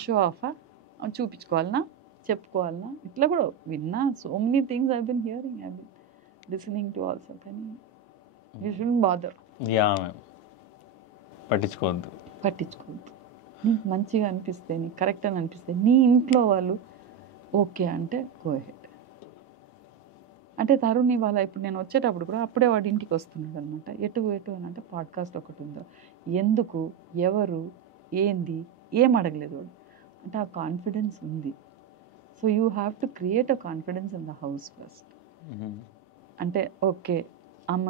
షో ఆఫా, చూపించుకోవాలనా, చెప్పుకోవాలనా, ఇట్లా కూడా విన్నా. So many things I been hearing, I been listening to also. కానీ you shouldn't bother. Yeah ma'am, పట్టించుకోవద్దు. నీకు మంచిగా అనిపిస్తే, నీకు కరెక్ట్ అని అనిపిస్తే, నీ ఇంట్లో వాళ్ళు ఓకే అంటే గో హెడ్. అంటే తరుణ్ ఇవాళ ఇప్పుడు నేను వచ్చేటప్పుడు కూడా అప్పుడే వాడి ఇంటికి వస్తున్నాడు అనమాట. ఎటు అని అంటే పాడ్కాస్ట్ ఒకటి ఉందో, ఎందుకు, ఎవరు, ఏంది, ఏం అడగలేదు వాడు. అంటే ఆ కాన్ఫిడెన్స్ ఉంది. So you have to create a confidence in the house first. అంటే ఓకే అమ్మ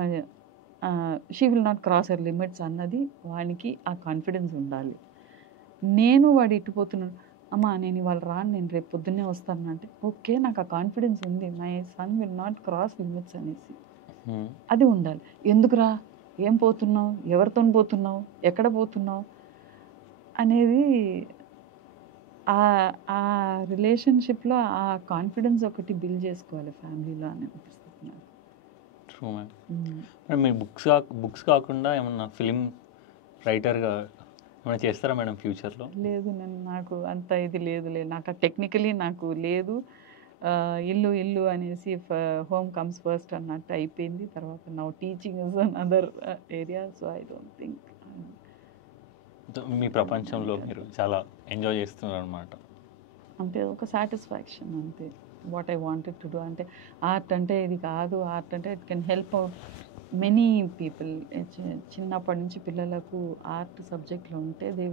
she will not cross her limits అన్నది వానికి ఆ కాన్ఫిడెన్స్ ఉండాలి. నేను వాడు ఇటుపోతున్నాడు, అమ్మా నేను ఇవాళ రాను, నేను రేపు పొద్దున్నే వస్తాను అంటే ఓకే నాకు ఆ కాన్ఫిడెన్స్ ఉంది, my son will not cross limits అనేసి అది ఉండాలి. ఎందుకురా, ఏం పోతున్నావు, ఎవరితో పోతున్నావు, ఎక్కడ పోతున్నావు అనేది ఆ రిలేషన్షిప్లో ఆ కాన్ఫిడెన్స్ ఒకటి బిల్డ్ చేసుకోవాలి ఫ్యామిలీలో అని అనిపిస్తుంది నాకు. True ma'am. మీరు బుక్స్ కాకుండా ఏమన్నా ఫిలిం రైటర్గా ఏమైనా చేస్తారా మేడం ఫ్యూచర్లో? లేదు, నాకు అంత ఇది లేదు, నాకు టెక్నికలీ నాకు లేదు. ఇల్లు అనేసి హోమ్ కమ్స్ ఫస్ట్ అన్నట్టు అయిపోయింది. తర్వాత now teaching is another area. So I don't think. మీ ప్రపంచంలో మీరు చాలా ఎంజాయ్ చేస్తున్నారు అనమాట. అంటే ఒక సాటిస్ఫాక్షన్ అంతే. What I wanted to do. అంటే ఆర్ట్ అంటే ఇది కాదు, ఆర్ట్ అంటే it can help out many people. చిన్నప్పటి నుంచి పిల్లలకు ఆర్ట్ సబ్జెక్ట్లో ఉంటే they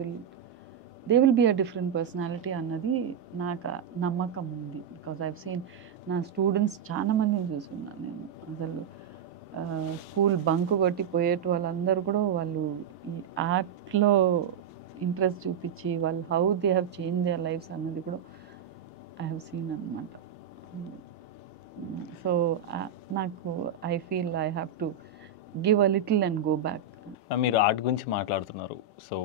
will be a different personality అన్నది నాకు నమ్మకం ఉంది. బికాజ్ ఐవ్ సీన్ నా స్టూడెంట్స్ చాలా మందిని చూస్తున్నాను నేను. అసలు స్కూల్ బంక్ కొట్టి పోయేటి వాళ్ళందరూ కూడా వాళ్ళు ఈ ఆర్ట్లో ఇంట్రెస్ట్ చూపించి వాళ్ళు how they have change their lives అన్నది కూడా ఐ హ్యావ్ సీన్ అనమాట. సో నాకు I feel I have to give a little and go back. మీరు ఆర్ట్ గురించి మాట్లాడుతున్నారు. So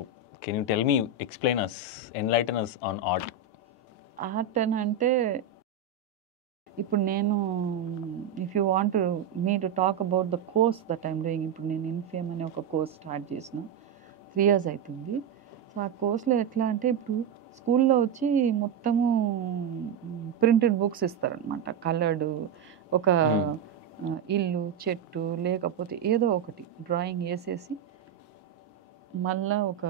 can you tell me, explain us, enlighten us on art. Art అని అంటే ఇప్పుడు నేను if you want me to talk about the course that I'm doing, ఇప్పుడు నేను ఇన్ఫేమ్ అనే ఒక కోర్స్ స్టార్ట్ చేసిన 3 years అవుతుంది. సో ఆ కోర్స్లో ఎట్లా అంటే ఇప్పుడు స్కూల్లో వచ్చి మొత్తము ప్రింటెడ్ బుక్స్ ఇస్తారనమాట. కలర్డ్ ఒక ఇల్లు, చెట్టు, లేకపోతే ఏదో ఒకటి డ్రాయింగ్ వేసేసి మళ్ళా ఒక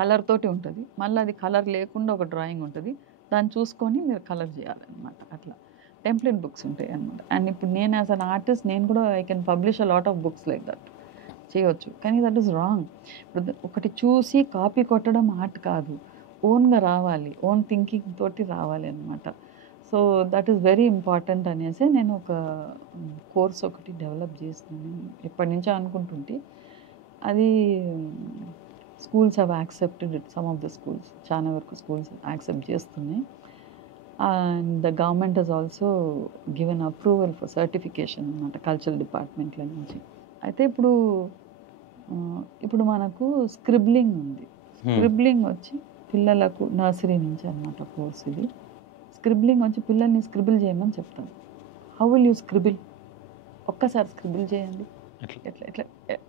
కలర్ తోటి ఉంటుంది, మళ్ళీ అది కలర్ లేకుండా ఒక డ్రాయింగ్ ఉంటుంది, దాన్ని చూసుకొని మీరు కలర్ చేయాలన్నమాట. అట్లా టెంప్లెట్ బుక్స్ ఉంటాయి అన్నమాట. అండ్ ఇప్పుడు నేను యాజ్ అన్ ఆర్టిస్ట్ నేను కూడా I can publish a lot of books like that చేయవచ్చు. కానీ దట్ ఈస్ రాంగ్. ఇప్పుడు ఒకటి చూసి కాపీ కొట్టడం ఆర్ట్ కాదు, ఓన్గా రావాలి, ఓన్ థింకింగ్ తోటి రావాలి అన్నమాట. So that is very important అనేసి నేను ఒక కోర్స్ ఒకటి డెవలప్ చేస్తున్నాను. ఎప్పటి నుంచో అనుకుంటుంటే అది schools have accepted it. Some of the schools, చాలా వరకు స్కూల్స్ యాక్సెప్ట్ చేస్తున్నాయి. And the government has also given approval for certification అన్నమాట కల్చరల్ డిపార్ట్మెంట్ల నుంచి. అయితే ఇప్పుడు మనకు స్క్రిబ్లింగ్ ఉంది. స్క్రిబ్లింగ్ వచ్చి పిల్లలకు నర్సరీ నుంచి అన్నమాట కోర్స్ ఇది. స్క్రిబ్లింగ్ వచ్చి పిల్లల్ని స్క్రిబుల్ చేయమని చెప్తాను. How will you స్క్రిబుల్? ఒక్కసారి స్క్రిబుల్ చేయండి, ఎట్లా ఎట్లా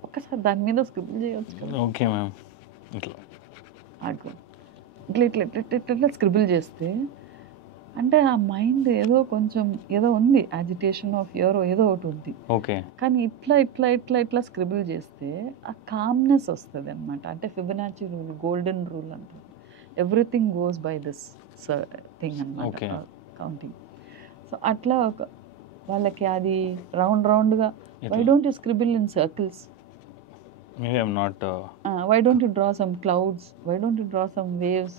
ఒక్కసారి దాని మీద స్క్రిబుల్ చేయవచ్చు కదా. Okay ma'am. ఇట్లా ఆడుకో ఇట్లా ఇట్లా ఇట్లా ఇట్లా స్క్రిబుల్ చేస్తే అంటే ఆ మైండ్ ఏదో కొంచెం ఏదో ఉంది, యాజిటేషన్ ఆఫ్ ఫియర్ ఏదో ఒకటి ఉంది. ఓకే. కానీ ఇట్లా ఇట్లా ఇట్లా ఇట్లా స్క్రిబుల్ చేస్తే ఆ కామ్నెస్ వస్తుంది అనమాట. అంటే ఫిబొనాచి రూల్, గోల్డెన్ రూల్ అంటారు. Everything goes by this thing అనమాట, కౌంటింగ్. సో అట్లా ఒక వాళ్ళకి అది రౌండ్గా why don't you scribble in circles, why don't you draw some clouds, why don't you draw some waves,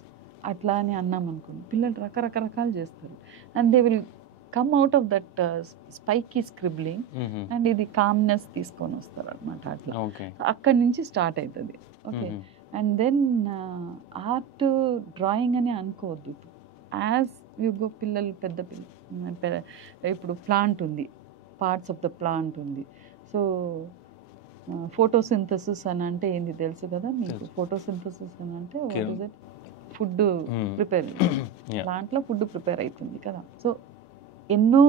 అట్లా అని అన్నాం అనుకోండి, పిల్లలు రకరకాలు చేస్తారు. And they will come out of that spiky scribbling and ఇది కామ్నెస్ తీసుకొని వస్తారు అనమాట. అట్లా అక్కడి నుంచి స్టార్ట్ అవుతుంది. Okay. And then art drawing అని అనుకోవద్దు. యాజ్ యూ గో, పిల్లలు పెద్ద ఇప్పుడు ప్లాంట్ ఉంది, పార్ట్స్ ఆఫ్ ద ప్లాంట్ ఉంది. సో ఫోటోసింథసిస్ అని అంటే ఏంది తెలుసు కదా మీకు? ఫోటోసింథసిస్ అని అంటే what is it? Food prepare, ప్లాంట్లో ఫుడ్ ప్రిపేర్ అవుతుంది కదా. సో ఎన్నో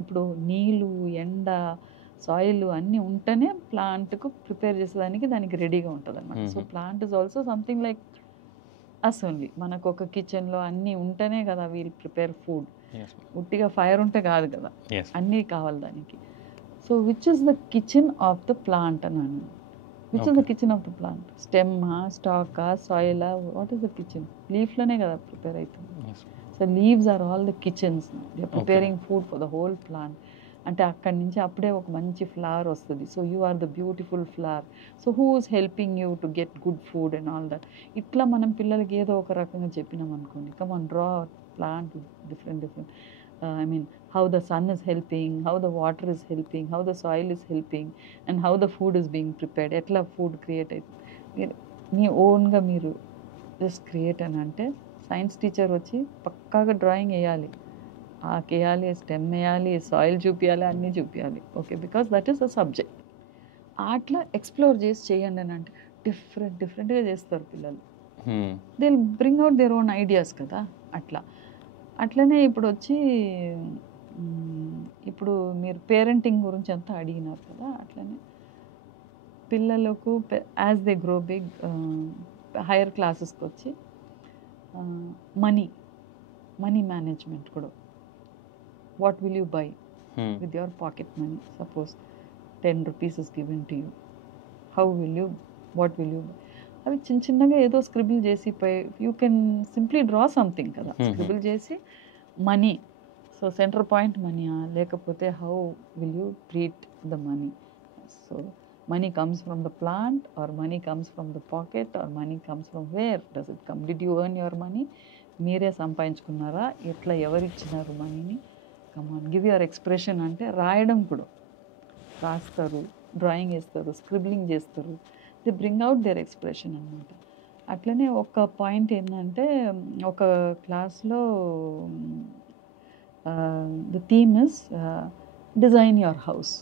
ఇప్పుడు నీళ్ళు, ఎండ, సాయిల్ అన్నీ ఉంటేనే ప్లాంట్కు ప్రిపేర్ చేసేదానికి దానికి రెడీగా ఉంటుంది అనమాట. So plant is also something like us only. మనకు ఒక కిచెన్లో అన్నీ ఉంటేనే కదా వీల్ ప్రిపేర్ ఫుడ్. ఉట్టిగా ఫైర్ ఉంటే కాదు కదా, అన్నీ కావాలి దానికి. So which is the kitchen of the plant అన్నాను. Which is the kitchen of the plant? స్టెమ్మా, స్టాకా, సాయిలా, వాట్ ఈస్ ద కిచెన్? లీఫ్లోనే కదా ప్రిపేర్ అవుతుంది. So leaves are all the kitchens. They are preparing food for the whole plant. అంటే అక్కడి నుంచి అప్పుడే ఒక మంచి ఫ్లవర్ వస్తుంది. So you are the beautiful flower. So who is helping you to get good food and all that. ఇట్లా మనం పిల్లలకి ఏదో ఒక రకంగా చెప్పినాం అనుకోండి, come on draw plant different I mean, how the sun is helping, how the water is helping, how the soil is helping, and how the food is being prepared. ఎట్లా food create అవుతుంది మీ ఓన్గా మీరు just create అని అంటే science teacher వచ్చి పక్కాగా drawing వేయాలి, ఆకు వేయాలి, స్టెమ్ వేయాలి, సాయిల్ చూపించాలి, అన్నీ చూపించాలి. Okay, because that is a subject. అట్లా ఎక్స్ప్లోర్ చేసి చేయండి అని అంటే డిఫరెంట్గా చేస్తారు పిల్లలు. They will bring out their own ideas కదా. అట్లనే ఇప్పుడు వచ్చి ఇప్పుడు మీరు పేరెంటింగ్ గురించి అంతా అడిగినారు కదా. అట్లనే పిల్లలకు as they grow big, higher క్లాసెస్కి వచ్చి మనీ మేనేజ్మెంట్ కూడా, what will you buy with your pocket money? Suppose 10 rupees is given to you, what will you buy? అవి చిన్నగా ఏదో స్క్రిబుల్ చేసి you can simply draw something కదా. Scribble చేసి money. So center point మనీయా, లేకపోతే how will you treat the money? So money comes from the plant, or money comes from the pocket, or money comes from where does it come? Did you earn your money? మీరే సంపాదించుకున్నారా? ఎట్లా ఎవరిచ్చినారు మనీని? Come on, give your expression. అంటే రాయడం కూడా, రాస్తారు, drawing వేస్తారు, స్క్రిబ్లింగ్ చేస్తారు, they bring out there expression అనమాట. అట్లనే ఒక పాయింట్ ఏంటంటే, ఒక క్లాస్లో the theme is design your house.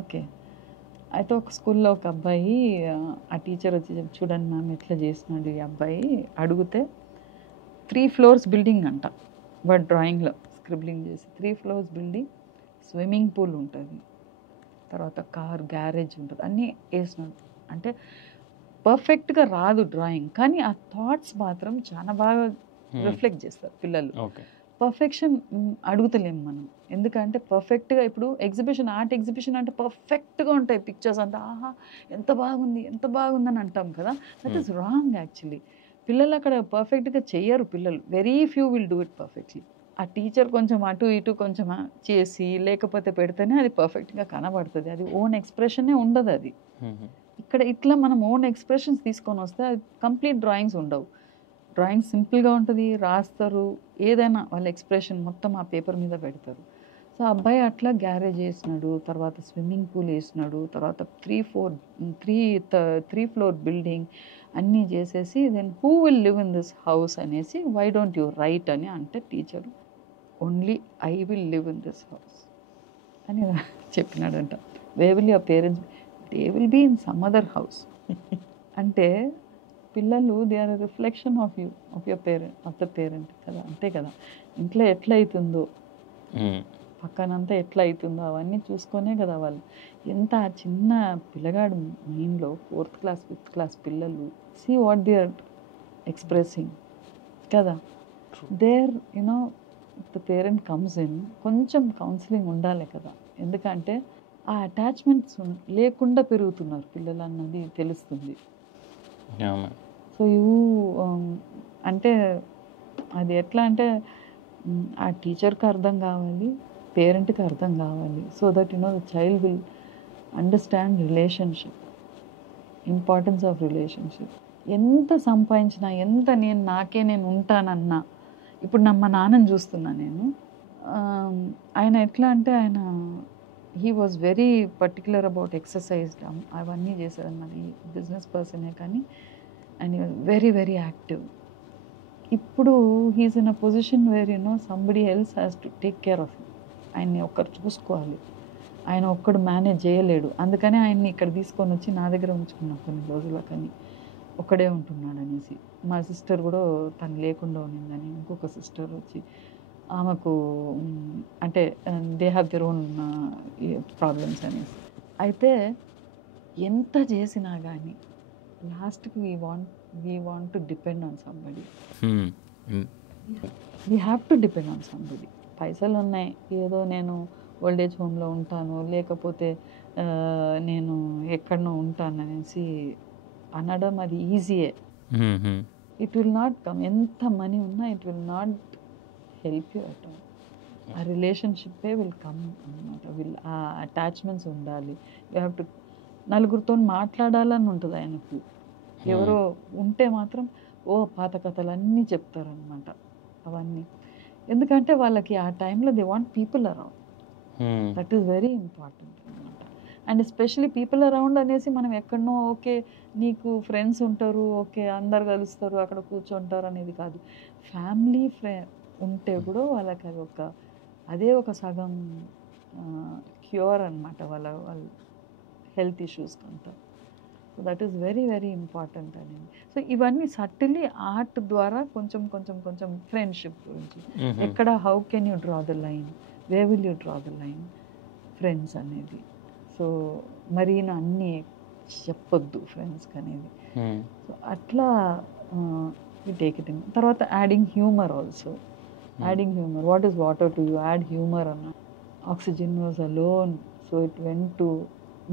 Okay, అయితే ఒక స్కూల్లో ఒక అబ్బాయి, ఆ టీచర్ వచ్చి చూడండి మ్యామ్ ఎట్లా చేసినాడు ఈ అబ్బాయి అడిగితే, 3 floors బిల్డింగ్ అంట వాడు డ్రాయింగ్లో స్క్రిబ్లింగ్ చేసి. 3 floors బిల్డింగ్, స్విమ్మింగ్ పూల్ ఉంటుంది, తర్వాత కార్ గ్యారేజ్ ఉంటుంది, అన్నీ వేసినాడు. అంటే పర్ఫెక్ట్గా రాదు డ్రాయింగ్, కానీ ఆ థాట్స్ మాత్రం చాలా బాగా రిఫ్లెక్ట్ చేస్తారు పిల్లలు. పర్ఫెక్షన్ అడుగుతలేము మనం, ఎందుకంటే పర్ఫెక్ట్గా ఇప్పుడు ఎగ్జిబిషన్, ఆర్ట్ ఎగ్జిబిషన్ అంటే పర్ఫెక్ట్గా ఉంటాయి పిక్చర్స్ అంతా, ఆహా ఎంత బాగుంది ఎంత బాగుందని అంటాం కదా. That is wrong actually. పిల్లలు అక్కడ పర్ఫెక్ట్గా చెయ్యరు. పిల్లలు very few will do it perfectly. ఆ టీచర్ కొంచెం అటు ఇటు కొంచెం చేసి లేకపోతే పెడితేనే అది పర్ఫెక్ట్గా కనబడుతుంది. అది ఓన్ ఎక్స్ప్రెషనే ఉండదు. అది ఇక్కడ ఇట్లా మనం ఓన్ ఎక్స్ప్రెషన్స్ తీసుకొని వస్తే అది కంప్లీట్ డ్రాయింగ్స్ ఉండవు. డ్రాయింగ్ సింపుల్గా ఉంటుంది, రాస్తారు, ఏదైనా వాళ్ళ ఎక్స్ప్రెషన్ మొత్తం ఆ పేపర్ మీద పెడతారు. సో అబ్బాయి అట్లా గ్యారేజ్ వేసినాడు, తర్వాత స్విమ్మింగ్ పూల్ వేసినాడు, తర్వాత 3 floor బిల్డింగ్ అన్నీ చేసేసి, then who will live in this house అనేసి, వై డోంట్ యూ రైట్ అని అంటే teacher, only I will live in this house అని చెప్పినాడంట. Where will your parents? They will be in some other house. అంటే పిల్లలు they are reflection of you, of your parent, of the parent కదా. అంతే కదా, ఇంట్లో ఎట్లా అవుతుందో పక్కనంతా ఎట్లా అవుతుందో అవన్నీ చూసుకొనే కదా వాళ్ళు. ఎంత చిన్న పిల్లగాడు మైండ్లో 4th class 5th class పిల్లలు, see what they are expressing కదా. There you know the parent comes in, కొంచెం కౌన్సిలింగ్ ఉండాలి కదా, ఎందుకంటే ఆ అటాచ్మెంట్స్ లేకుండా పెరుగుతున్నారు పిల్లలు అన్నది తెలుస్తుంది. సో అంటే అది ఎట్లా అంటే ఆ టీచర్కి అర్థం కావాలి, పేరెంట్కి అర్థం కావాలి. So that the child will understand relationship, importance of relationship. ఎంత సంపాదించినా, ఎంత నేను ఉంటానన్నా, ఇప్పుడు మా నాన్నని చూస్తున్నా నేను, ఆయన ఎట్లా అంటే ఆయన he was very particular about exercise, అవన్నీ చేసేదన్నమాట. ఈ బిజినెస్ పర్సనే కానీ అండ్ వెరీ వెరీ యాక్టివ్. ఇప్పుడు he's in a position where somebody else has to take care of him. ఆయన్ని ఒక్కరు చూసుకోవాలి, ఆయన ఒక్కడు మేనేజ్ చేయలేడు. అందుకనే ఆయన్ని ఇక్కడ తీసుకొని వచ్చి నా దగ్గర ఉంచుకున్నాం కొన్ని రోజులకని, ఒక్కడే ఉంటున్నాడు అనేసి. మా సిస్టర్ కూడా తను లేకుండా ఉన్నిందని, ఇంకొక సిస్టర్ వచ్చి ఆమెకు అంటే they have there own problems అనేసి. అయితే ఎంత చేసినా కానీ లాస్ట్కి we want to depend on somebody. We have to depend on somebody. పైసలు ఉన్నాయి, ఏదో నేను ఓల్డేజ్ హోమ్లో ఉంటాను, లేకపోతే నేను ఎక్కడనో ఉంటాను అనేసి అనడం అది ఈజీయే. It will not come. ఎంత మనీ ఉన్నా it will not help you at all. ఆ రిలేషన్షిప్పే విల్ కమ్ అనమాట. ఆ అటాచ్మెంట్స్ ఉండాలి. యూ హ్యావ్ టు నలుగురితో మాట్లాడాలని ఉంటుంది ఆయనకు. ఎవరో ఉంటే మాత్రం పాత కథలు అన్నీ చెప్తారనమాట అవన్నీ. ఎందుకంటే వాళ్ళకి ఆ టైంలో they want people around. That is very important అనమాట. అండ్ ఎస్పెషలీ పీపుల్ అరౌండ్ అనేసి మనం ఎక్కడనో ఓకే నీకు ఫ్రెండ్స్ ఉంటారు, ఓకే అందరు కలుస్తారు, అక్కడ కూర్చుంటారు అనేది కాదు. ఫ్యామిలీ ఉంటే కూడా వాళ్ళకి అదే ఒక సగం క్యూర్ అనమాట వాళ్ళ హెల్త్ ఇష్యూస్ అంతా. So that is very very important అనేది. సో ఇవన్నీ సటిల్లీ ఆర్ట్ ద్వారా కొంచెం కొంచెం కొంచెం ఫ్రెండ్షిప్ గురించి ఎక్కడ how can you draw the line, where will you draw the line friends అనేది. సో మరి అన్నీ చెప్పొద్దు ఫ్రెండ్స్కి అనేది. సో అట్లా వి టేక్ ఇట్ ఇన్. తర్వాత adding humour also. Adding humour. What is water to you? Add humour అన్న. Oxygen was alone, so it went to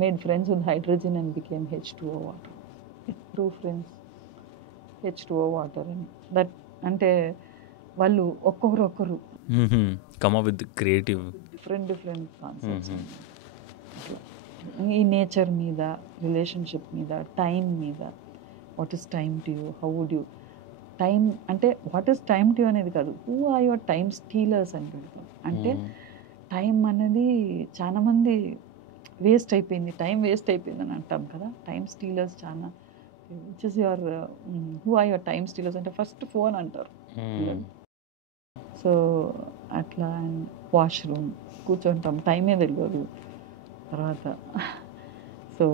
made friends with hydrogen and became H2O water. Two friends, H2O water. And that ante వాళ్ళు ఒక్కొక్కరు come up with creative different concepts. ఈ nature మీద, relationship మీద, time మీద, what is time to you, how would you time అంటే what is time to you అనేది కాదు, who are your time stealers అని పెడతాం. అంటే టైం అనేది చాలా మంది వేస్ట్ అయిపోయింది, టైం వేస్ట్ అయిపోయింది అని అంటాం కదా. టైం స్టీలర్స్ చాలా, which is your who are your time stealers అంటే ఫస్ట్ ఫోన్ అంటారు. సో అట్లా వాష్రూమ్ కూర్చుంటాం, టైమే తెలియదు. తర్వాత so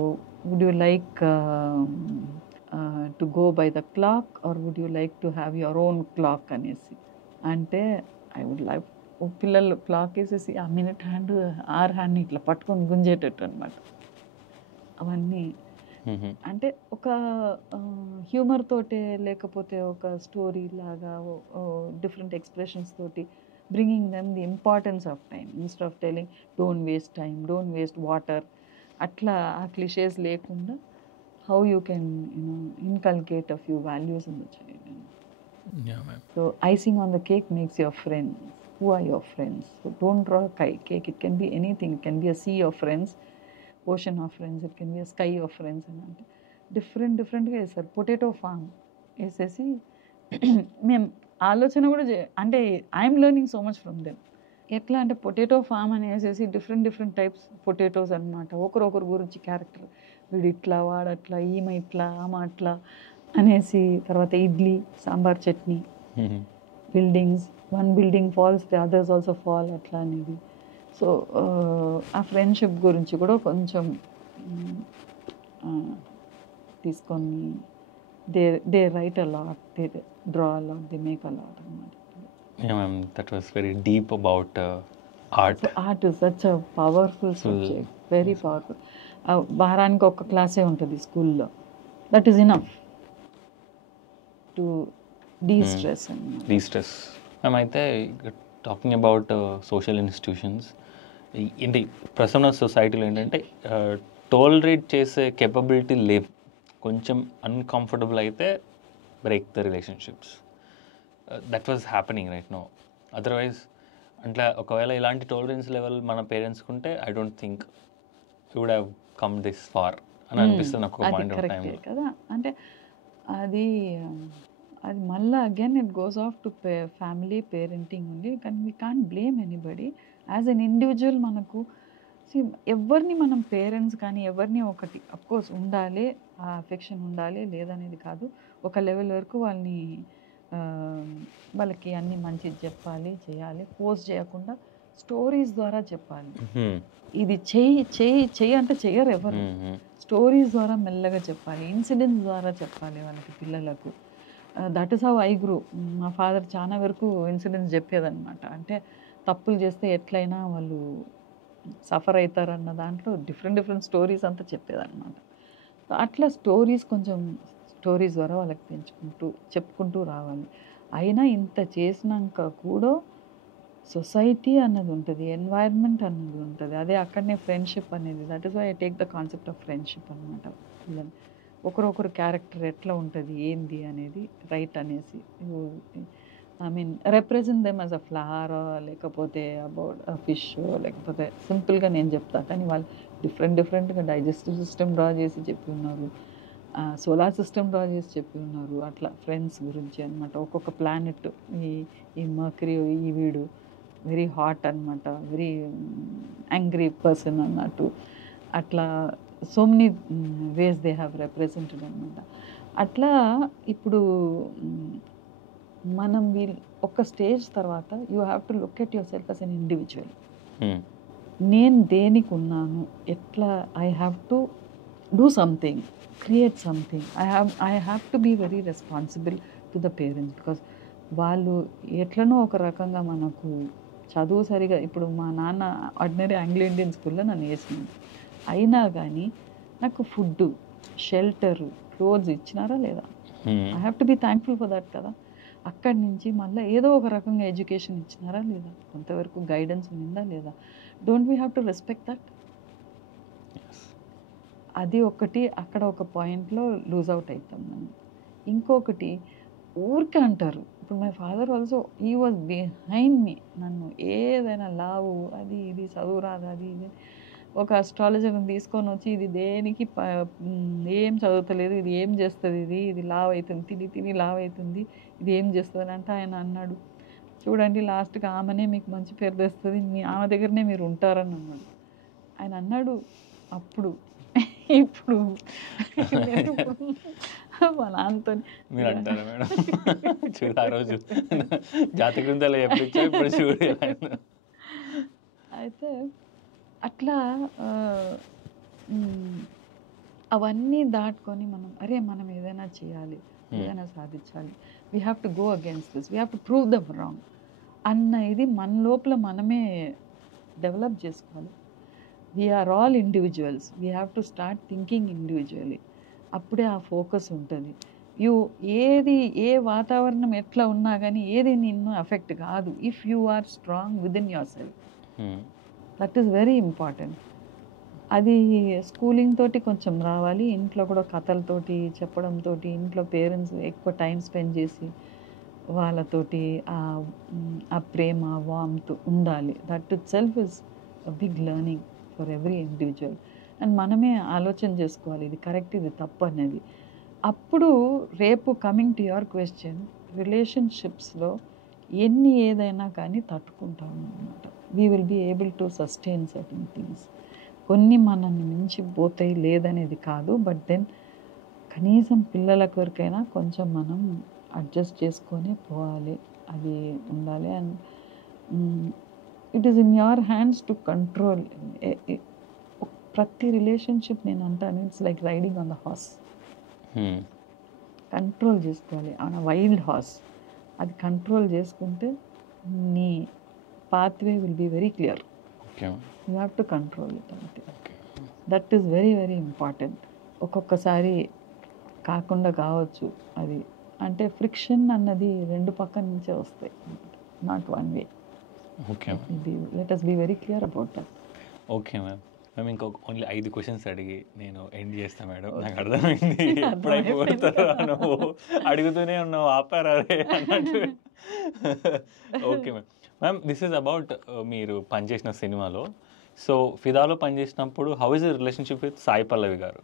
would you like to go by the clock or would you like to have your own clock అనేసి. అంటే ఐ వుడ్ లైక్, పిల్లలు క్లాక్ వేసేసి ఆ మినిట్ హ్యాండ్ ఆర్ హ్యాండ్ని ఇట్లా పట్టుకొని గుంజేటట్టు అనమాట. అవన్నీ అంటే ఒక హ్యూమర్ తోటే, లేకపోతే ఒక స్టోరీ లాగా డిఫరెంట్ ఎక్స్ప్రెషన్స్ తోటి bringing them the importance of time instead of telling don't waste time, don't waste water. అట్లా ఆ క్లిషేస్ లేకుండా how you can inculcate a few values in the child. So icing on the cake makes your friends. Who are your friends? So don't draw a cake. It can be anything. It can be a sea of friends, ocean of friends. It can be a sky of friends. And డిఫరెంట్గా వేస్తారు. Potato form వేసేసి మేము ఆలోచన కూడా అంటే I'm learning so much from them. ఎట్లా అంటే potato form అని వేసేసి డిఫరెంట్ టైప్స్ పొటాటోస్ అనమాట. ఒకరొకరు గురించి క్యారెక్టర్, వీడు ఇట్లా, వాడట్లా, ఈమె ఇట్లా, ఆమె అట్లా అనేసి. తర్వాత idli sambar chutney, buildings, one building falls the others also fall అట్లా అనేది. సో ఆ ఫ్రెండ్షిప్ గురించి కూడా కొంచెం తీసుకొని they write a lot, they draw a lot, they make a lot అన్నమాట. That was very deep about art. Art is such a powerful subject, very powerful. వారానికి ఒక క్లాసే ఉంటుంది స్కూల్లో, that is enough to destress. మేమైతే talking about social institutions, ఏంటి ప్రస్తుతం సొసైటీలో ఏంటంటే టోలరేట్ చేసే కేపబిలిటీ లేవు. కొంచెం అన్కంఫర్టబుల్ అయితే break the relationships. That was happening right no. Otherwise అట్లా ఒకవేళ ఇలాంటి టోలరెన్స్ లెవెల్ మన పేరెంట్స్కి ఉంటే I don't think you would have come this far అని అనిపిస్తుంది నాకు ఒక పాయింట్ ఆఫ్ టైంలో కదా. అంటే అది మళ్ళీ again it goes off to family parenting ఉంది. కానీ we can't blame anybody as an individual. మనకు ఎవరిని మనం పేరెంట్స్ కానీ ఎవరిని ఒకటి అఫ్కోర్స్ ఉండాలి, ఆ అఫెక్షన్ ఉండాలి, లేదనేది కాదు. ఒక లెవెల్ వరకు వాళ్ళకి అన్ని మంచిది చెప్పాలి, చేయాలి. ఫోర్స్ చేయకుండా స్టోరీస్ ద్వారా చెప్పాలి. ఇది చెయ్యి అంటే చెయ్యరు ఎవరు. స్టోరీస్ ద్వారా మెల్లగా చెప్పాలి, ఇన్సిడెంట్స్ ద్వారా చెప్పాలి వాళ్ళకి, పిల్లలకు. That is how I grew. మా ఫాదర్ చాలా వరకు ఇన్సిడెంట్స్ చెప్పేదన్నమాట. అంటే తప్పులు చేస్తే ఎట్లయినా వాళ్ళు సఫర్ అవుతారన్న దాంట్లో డిఫరెంట్ స్టోరీస్ అంతా చెప్పేదన్నమాట. అట్లా కొంచెం స్టోరీస్ ద్వారా వాళ్ళకి చెప్పుకుంటూ రావాలి. అయినా ఇంత చేసినాక కూడా సొసైటీ అన్నది ఉంటుంది, ఎన్వైర్న్మెంట్ అన్నది ఉంటుంది. అదే అక్కడనే ఫ్రెండ్షిప్ అనేది, that is why I take the concept of friendship అనమాట. పిల్లలు ఒకరొకరు క్యారెక్టర్ ఎట్లా ఉంటుంది, ఏంది అనేది రైట్ అనేసి, I mean represent them as a flower, లేకపోతే అబౌట్ ఫిష్, లేకపోతే సింపుల్గా నేను చెప్తా. కానీ వాళ్ళు డిఫరెంట్గా డైజెస్టివ్ సిస్టమ్ డ్రా చేసి చెప్పి ఉన్నారు, సోలార్ సిస్టమ్ డ్రా చేసి చెప్పి ఉన్నారు. అట్లా ఫ్రెండ్స్ గురించి అనమాట. ఒక్కొక్క ప్లానెట్, ఈ మర్కరీ, ఈ వీడు వెరీ హాట్ అనమాట, వెరీ యాంగ్రీ పర్సన్ అన్నట్టు. అట్లా so many ways they have represented అనమాట. అట్లా ఇప్పుడు మనం ఒక స్టేజ్ తర్వాత you have to look at yourself as an individual. నేను దేనికి ఉన్నాను, ఎట్లా I have to do something, create something. I have to be very responsible to the parents. Because వాళ్ళు ఎట్లనో ఒక రకంగా మనకు చదువు సరిగా, ఇప్పుడు మా నాన్న ఆర్డినరీ ఆంగ్లో ఇండియన్ స్కూల్లో నన్ను వేసినాను. అయినా కానీ నాకు ఫుడ్, షెల్టర్, క్లోత్స్ ఇచ్చినారా లేదా? I have to be thankful for that కదా. అక్కడి నుంచి మళ్ళీ ఏదో ఒక రకంగా ఎడ్యుకేషన్ ఇచ్చినారా లేదా, కొంతవరకు గైడెన్స్ ఉందా లేదా? Don't we have to respect that? అది ఒకటి, అక్కడ ఒక పాయింట్లో లూజ్ అవుట్ అవుతాం మనం. ఇంకొకటి, ఊరికే అంటారు. ఇప్పుడు my father also he was behind me. నన్ను ఏదైనా లావు అది ఇది చదువు రాదు అది ఇది ఒక అస్ట్రాలజర్ని తీసుకొని వచ్చి ఇది దేనికి ఏం చదువుతలేదు, ఇది ఏం చేస్తుంది, ఇది లావ్ అవుతుంది, తిని తిని లావ్ అవుతుంది, ఇది ఏం చేస్తుంది అంటే ఆయన అన్నాడు, చూడండి లాస్ట్కి ఆమెనే మీకు మంచి పేరు తెస్తుంది, ఆమె దగ్గరనే మీరు ఉంటారని అన్నాడు. ఆయన అన్నాడు అప్పుడు. ఇప్పుడు మా నాన్నతో మీరు అంటారా మేడం? చూడు ఆ రోజు జాతి గ్రంథాలు చెప్పించా, ఇప్పుడు చూడు. అయితే అట్లా అవన్నీ దాటుకొని మనం ఏదైనా చేయాలి, ఏదైనా సాధించాలి, we have to go against this, we have to prove them wrong అన్న ఇది మన లోపల మనమే డెవలప్ చేసుకోవాలి. We are all individuals, we have to start thinking individually. అప్పుడే ఆ ఫోకస్ ఉంటుంది. ఏ వాతావరణం ఎట్లా ఉన్నా కానీ ఏది నిన్ను అఫెక్ట్ కాదు if you are strong within yourself. That is very important. అది స్కూలింగ్ తోటి కొంచెం రావాలి, ఇంట్లో కూడా కథలతోటి చెప్పడంతో, ఇంట్లో పేరెంట్స్ ఎక్కువ టైం స్పెండ్ చేసి వాళ్ళతోటి ఆ ప్రేమ వామ్త్ ఉండాలి. That itself is a big learning for every individual. And మనమే ఆలోచన చేసుకోవాలి ఇది కరెక్ట్ ఇది తప్పు అనేది. అప్పుడు రేపు కమింగ్ టు యువర్ క్వశ్చన్, రిలేషన్షిప్స్లో ఏదైనా కానీ తట్టుకుంటాము అన్నమాట. We will be able to sustain certain things. కొన్ని మనల్ని మించి పోతాయి లేదనేది కాదు, బట్ దెన్ కనీసం పిల్లల కొరకైనా కొంచెం మనం అడ్జస్ట్ చేసుకొని పోవాలి, అది ఉండాలి. And it is in your hands to control. ప్రతి రిలేషన్షిప్ నేను అంటాను it's like riding on the horse. Control చేసుకోవాలి ఆన్ అ వైల్డ్ హార్స్. అది కంట్రోల్ చేసుకుంటే నీ pathway will be very clear. You have to control it అంటే that is very very important. ఒక్కొక్కసారి కాకుండా కావచ్చు అది, అంటే ఫ్రిక్షన్ అన్నది రెండు పక్కల నుంచే వస్తాయి, not one way. Okay, let us be very clear about that. Okay ma'am. మేము ఇంకొక ఓన్లీ 5 క్వశ్చన్స్ అడిగి నేను ఎండ్ చేస్తాను మేడం. నాకు అర్థమైంది ఎప్పుడైపోతారో నువ్వు అడుగుతూనే ఉన్నావు, ఆపారా అన్నట్టు. Okay ma'am. Ma'am, this is about మీరు పనిచేసిన సినిమాలో. సో ఫిదాలో పనిచేసినప్పుడు how is your relationship with Sai Pallavi గారు?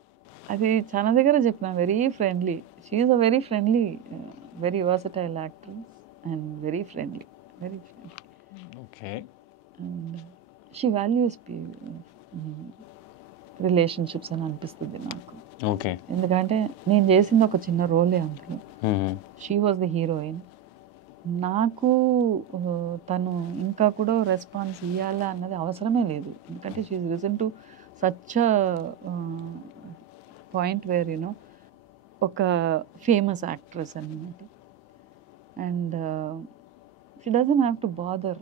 అది చాలా దగ్గర చెప్పిన, very friendly. She is a very friendly, very versatile actress and very friendly. Okay. And she values relationships అని అనిపిస్తుంది నాకు. ఓకే. ఎందుకంటే నేను చేసింది ఒక చిన్న రోలే అందులో. She was the heroine. నాకు తను ఇంకా కూడా రెస్పాన్స్ ఇవ్వాలా అన్నది అవసరమే లేదు, ఎందుకంటే she is risen to such point where you know ఒక ఫేమస్ యాక్ట్రెస్ అన్నమాట. And she doesn't have to bother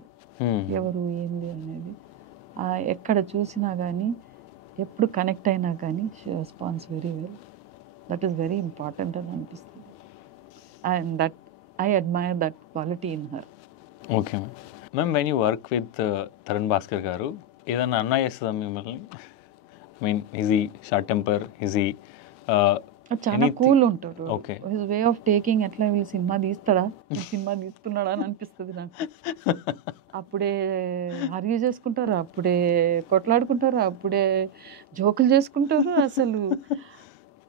ఎవరు ఏంది అనేది. ఎక్కడ చూసినా కానీ ఎప్పుడు కనెక్ట్ అయినా కానీ she response very well. That is very important అని అనిపిస్తుంది. And that I admire that quality in her. Okay ma'am. Ma'am, when you work with Tarun Bhaskar గారు ఏదన్నా అన్నా చేస్తుందా మిమ్మల్ని? ఐ మీన్ ఈజ్ ఈ షార్ట్ టెంపర్, ఈజ్ ఈ చాలా కూల్ ఉంటాడు. Okay. His way of taking ఎట్లా వీళ్ళు సినిమా తీస్తాడా, సినిమా తీస్తున్నాడా అని అనిపిస్తుంది నాకు. అప్పుడే ఆర్గ్యూ చేసుకుంటారు, అప్పుడే కొట్లాడుకుంటారు, అప్పుడే జోకులు చేసుకుంటారు. అసలు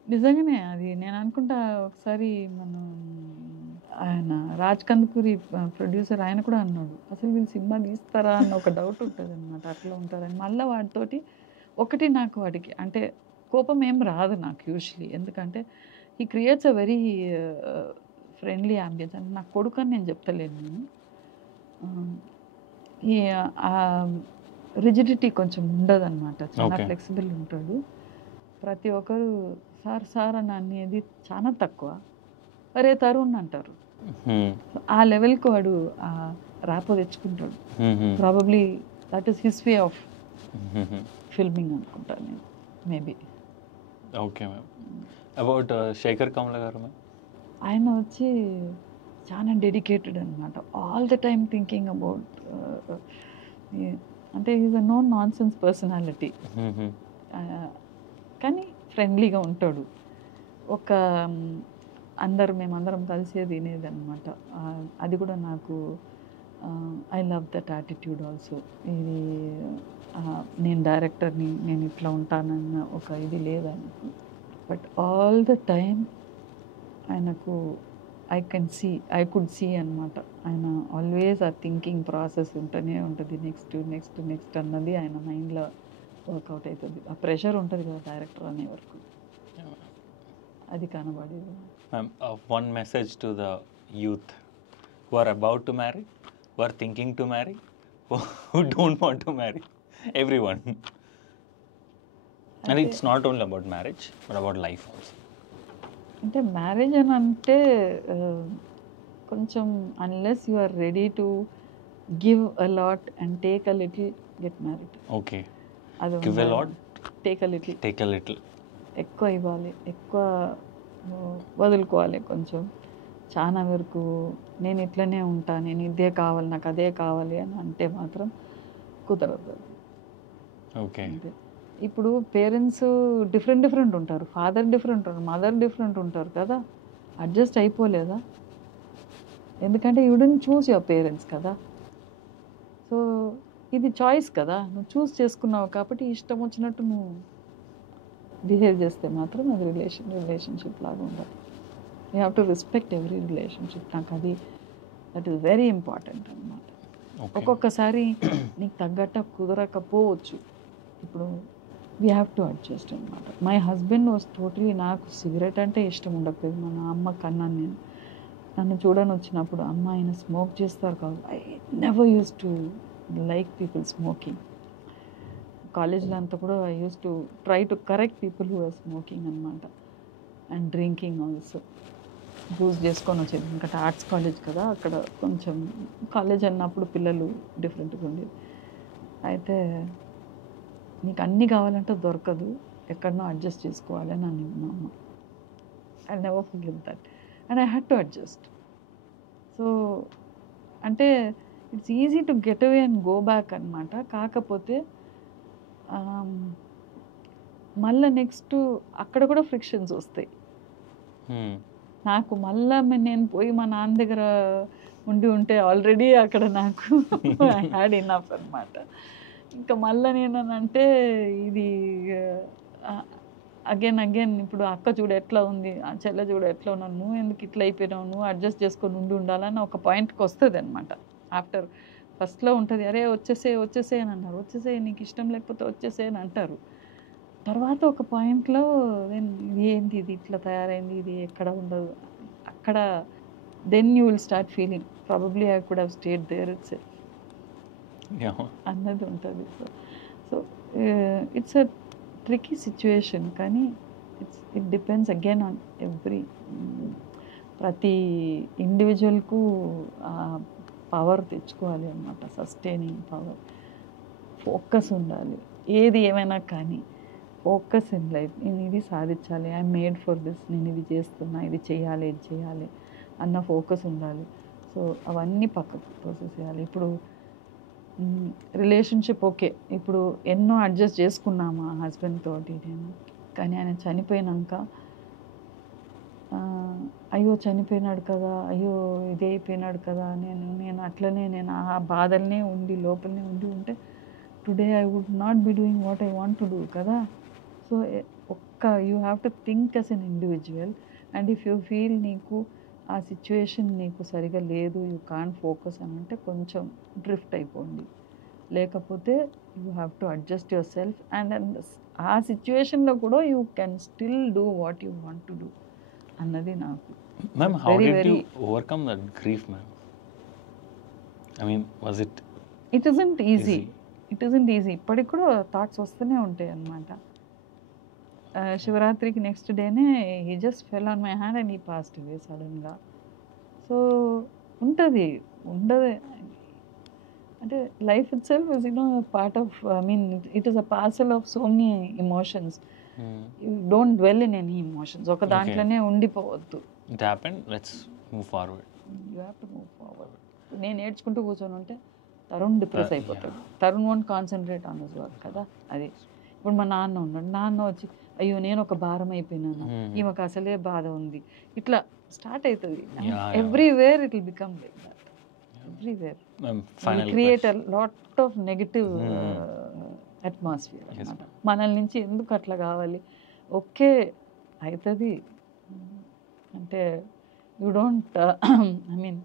నిజంగానే అది నేను అనుకుంటా. ఒకసారి మనం ఆయన రాజ్ కందుకూరి ప్రొడ్యూసర్ ఆయన కూడా అన్నాడు, అసలు వీళ్ళు సినిమా తీస్తారా అన్న ఒక డౌట్ ఉంటుంది అనమాట. అట్లా ఉంటారని. మళ్ళీ వాటితోటి ఒకటి నాకు వాడికి అంటే కోపం ఏం రాదు నాకు యూజువలీ, ఎందుకంటే he creates a very friendly ambience. అంటే నా కొడుకు అని నేను చెప్తలేను నేను. రిజిడిటీ కొంచెం ఉండదు అనమాట, చాలా ఫ్లెక్సిబుల్ ఉంటాడు. ప్రతి ఒక్కరు సార్ సార్ అని అనేది చాలా తక్కువ, అరే తరుణ్ అంటారు. ఆ లెవెల్కి వాడు ర్యాపో తెచ్చుకుంటాడు. Probably that is his way of filming అనుకుంటాను నేను, maybe. Okay ma'am. About Shekhar Kammula గారు మ్యామ్? ఆయన వచ్చి చాలా డెడికేటెడ్ అనమాట. All the time thinking about, అంటే is a no nonsense personality. కానీ ఫ్రెండ్లీగా ఉంటాడు. ఒక మేమందరం కలిసే తినేది అనమాట. అది కూడా నాకు I love that attitude also. ఇది నేను డైరెక్టర్ని, నేను ఇట్లా ఉంటానన్న ఒక ఇది లేదు ఆయనకు. బట్ ఆల్ ద టైమ్ ఆయనకు ఐ కుడ్ సీ అనమాట. ఆయన ఆల్వేస్ ఆ థింకింగ్ ప్రాసెస్ ఉంటూనే ఉంటుంది. నెక్స్ట్ అన్నది ఆయన మైండ్లో వర్కౌట్ అవుతుంది. ఆ ప్రెషర్ ఉంటుంది కదా డైరెక్టర్ అనే వరకు, అది కనబడేది. One message to the youth who are about to marry, who are thinking to marry, who don't want to marry, everyone. And it's not only about marriage, but about life also. అంటే marriage అని అంటే కొంచెం unless you are ready to give a lot and take a little, get married. Okay. అది Give a lot, take a little. take a little. ఎక్కువ ఇవ్వాలి, ఎక్కువ వదులుకోవాలి. కొంచెం చాలా వరకు నేను ఇట్లనే ఉంటా, నేను ఇదే కావాలి, నాకు అదే కావాలి అని అంటే మాత్రం కుదరదు. Okay. అంతే. ఇప్పుడు పేరెంట్స్ డిఫరెంట్ ఉంటారు, ఫాదర్ డిఫరెంట్ ఉంటారు, మదర్ డిఫరెంట్ ఉంటారు కదా, అడ్జస్ట్ అయిపోలేదా? ఎందుకంటే you don't choose your parents కదా. సో ఇది చాయిస్ కదా, నువ్వు చూస్ చేసుకున్నావు కాబట్టి ఇష్టం వచ్చినట్టు నువ్వు బిహేవ్ చేస్తే మాత్రం అది రిలేషన్షిప్ లాగా ఉండాలి. You have to respect every relationship. నాకు అది దట్ ఈస్ వెరీ ఇంపార్టెంట్ అన్నమాట. ఒక్కొక్కసారి నీకు తగ్గట్ట కుదరకపోవచ్చు. ఇప్పుడు వీ హ్యావ్ టు అడ్జస్ట్ అనమాట. మై హస్బెండ్ వాజ్ టోటలీ, నాకు సిగరెట్ అంటే ఇష్టం ఉండకపోయింది. మన అమ్మ కన్నా నేను నన్ను చూడని వచ్చినప్పుడు అమ్మ ఆయన స్మోక్ చేస్తారు కాదు, I never use to like people smoking. కాలేజ్లో అంతా కూడా I use to try to correct people who are smoking అనమాట. And drinking also. యూజ్ చేసుకొని వచ్చేది. ఎందుకంటే ఆర్ట్స్ కాలేజ్ కదా, అక్కడ కొంచెం కాలేజ్ అన్నప్పుడు పిల్లలు డిఫరెంట్గా ఉండేది. అయితే నీకు అన్నీ కావాలంటే దొరకదు, ఎక్కడనో అడ్జస్ట్ చేసుకోవాలి అని అనింది మా అమ్మ. I never forget that and I had to adjust. So అంటే it's easy to get away and go back అనమాట. కాకపోతే మళ్ళీ నెక్స్ట్ అక్కడ కూడా ఫ్రిక్షన్స్ వస్తాయి. నాకు మళ్ళీ నేను పోయి మా నాన్న దగ్గర ఉంటే ఆల్రెడీ అక్కడ నాకు హ్యాడ్ ఇనఫ్ అనమాట. ఇంకా మళ్ళీ నేనంటే ఇది అగైన్ ఇప్పుడు అక్క చూడు ఎట్లా ఉంది, ఆ చెల్లె చూడు ఎట్లా ఉన్నాను, నువ్వు ఎందుకు ఇట్లా అయిపోయినావు, నువ్వు అడ్జస్ట్ చేసుకొని ఉండాలని ఒక పాయింట్కి వస్తుంది అనమాట. ఆఫ్టర్ ఫస్ట్లో ఉంటుంది, అరే వచ్చేసే అని అన్నారు, వచ్చేసే నీకు ఇష్టం లేకపోతే వచ్చేసే అని అంటారు. తర్వాత ఒక పాయింట్లో ఇది ఏంటి, ఇది ఇట్లా తయారైంది, ఇది ఎక్కడ ఉండదు, అక్కడ then you will start feeling probably I could have stayed there it's అన్నది ఉంటుంది. So it's a tricky situation. కానీ ఇట్ డిపెండ్స్ అగైన్ ఆన్ ప్రతి ఇండివిజువల్కు పవర్ తెచ్చుకోవాలి అన్నమాట. సస్టైనింగ్ పవర్, ఫోకస్ ఉండాలి. ఏది ఏమైనా కానీ ఫోకస్ ఇన్ లైఫ్, నేను ఇది సాధించాలి, ఐ మేడ్ ఫర్ దిస్, నేను ఇది చేస్తున్నా, ఇది చేయాలి అన్న ఫోకస్ ఉండాలి. సో అవన్నీ పక్కకు తోసేసేయాలి. ఇప్పుడు రిలేషన్షిప్ ఓకే, ఇప్పుడు ఎన్నో అడ్జస్ట్ చేసుకున్నాము ఆ హస్బెండ్ తోటి నేను. కానీ ఆయన చనిపోయినాక అయ్యో చనిపోయినాడు కదా, అయ్యో ఇది అయిపోయినాడు కదా, నేను అట్లనే నేను ఆ బాధలనే లోపలనే ఉంటే today I would not be doing what I want to do కదా. So you have to think as an individual. And if you feel నీకు ఆ సిచ్యువేషన్ నీకు సరిగా లేదు, యూ కాంట్ ఫోకస్ అని అంటే కొంచెం డ్రిఫ్ట్ అయిపోండి. లేకపోతే you have to adjust your self and ఆ సిచ్యువేషన్లో కూడా you can still do what you want to do అన్నది నాకు. Ma'am, how did you overcome that grief, ma'am? I mean, was it? It isn't easy. ఇప్పటికి కూడా thoughts వస్తూనే ఉంటాయి అన్నమాట. శివరాత్రికి నెక్స్ట్ డేనే he just fell on my hand and he passed away సడన్గా. సో ఉండదు అంటే life it self is part of, I mean it is a parcel of so many emotions. You don't dwell in any emotions. ఒక దాంట్లోనే ఉండిపోవద్దు. It happened, let's move forward. You have to move forward. నేను ఏడ్చుకుంటూ కూర్చొని ఉంటే Tarun depress అయిపోతాడు. Tarun won't concentrate on his work కదా. అది ఇప్పుడు మా నాన్న ఉన్నాడు, నాన్న వచ్చి అయ్యో నేను ఒక భారం అయిపోయినాను, ఈమెకు అసలే బాధ ఉంది, ఇట్లా స్టార్ట్ అవుతుంది. Yeah. Everywhere it will become like that. Everywhere final create a lot of negative atmosphere అనమాట. మనల్ నుంచి ఎందుకు అట్లా కావాలి, ఓకే అవుతుంది అంటే you don't I mean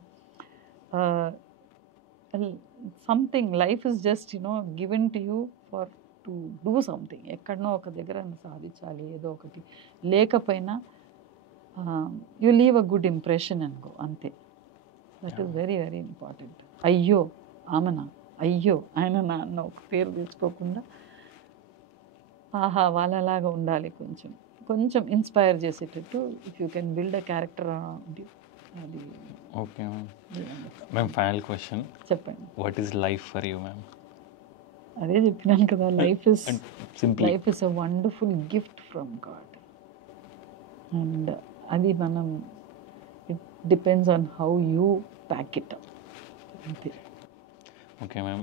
something life is just given to you for to do something. ఎక్కడనో ఒక దగ్గర సాధించాలి ఏదో ఒకటి, లేకపోయినా you leave a good impression అనుకో, అంతే. That is very very important. అయ్యో ఆమెనా, అయ్యో ఆయన నా అన్న ఒక పేరు తెచ్చుకోకుండా ఆహా వాళ్ళలాగా ఉండాలి, కొంచెం కొంచెం ఇన్స్పైర్ చేసేటట్టు if you can build a character అది. ఓకే మ్యామ్, ఫైనల్ క్వశ్చన్, చెప్పండి. What is life for you ma'am? అదే చెప్పినాను కదా, life is a wonderful gift from God. And అది మనం, it depends on how you pack it up, అంతే. Okay ma'am,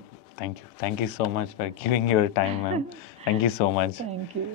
thank you so much for giving your time ma'am. Thank you so much. Thank you.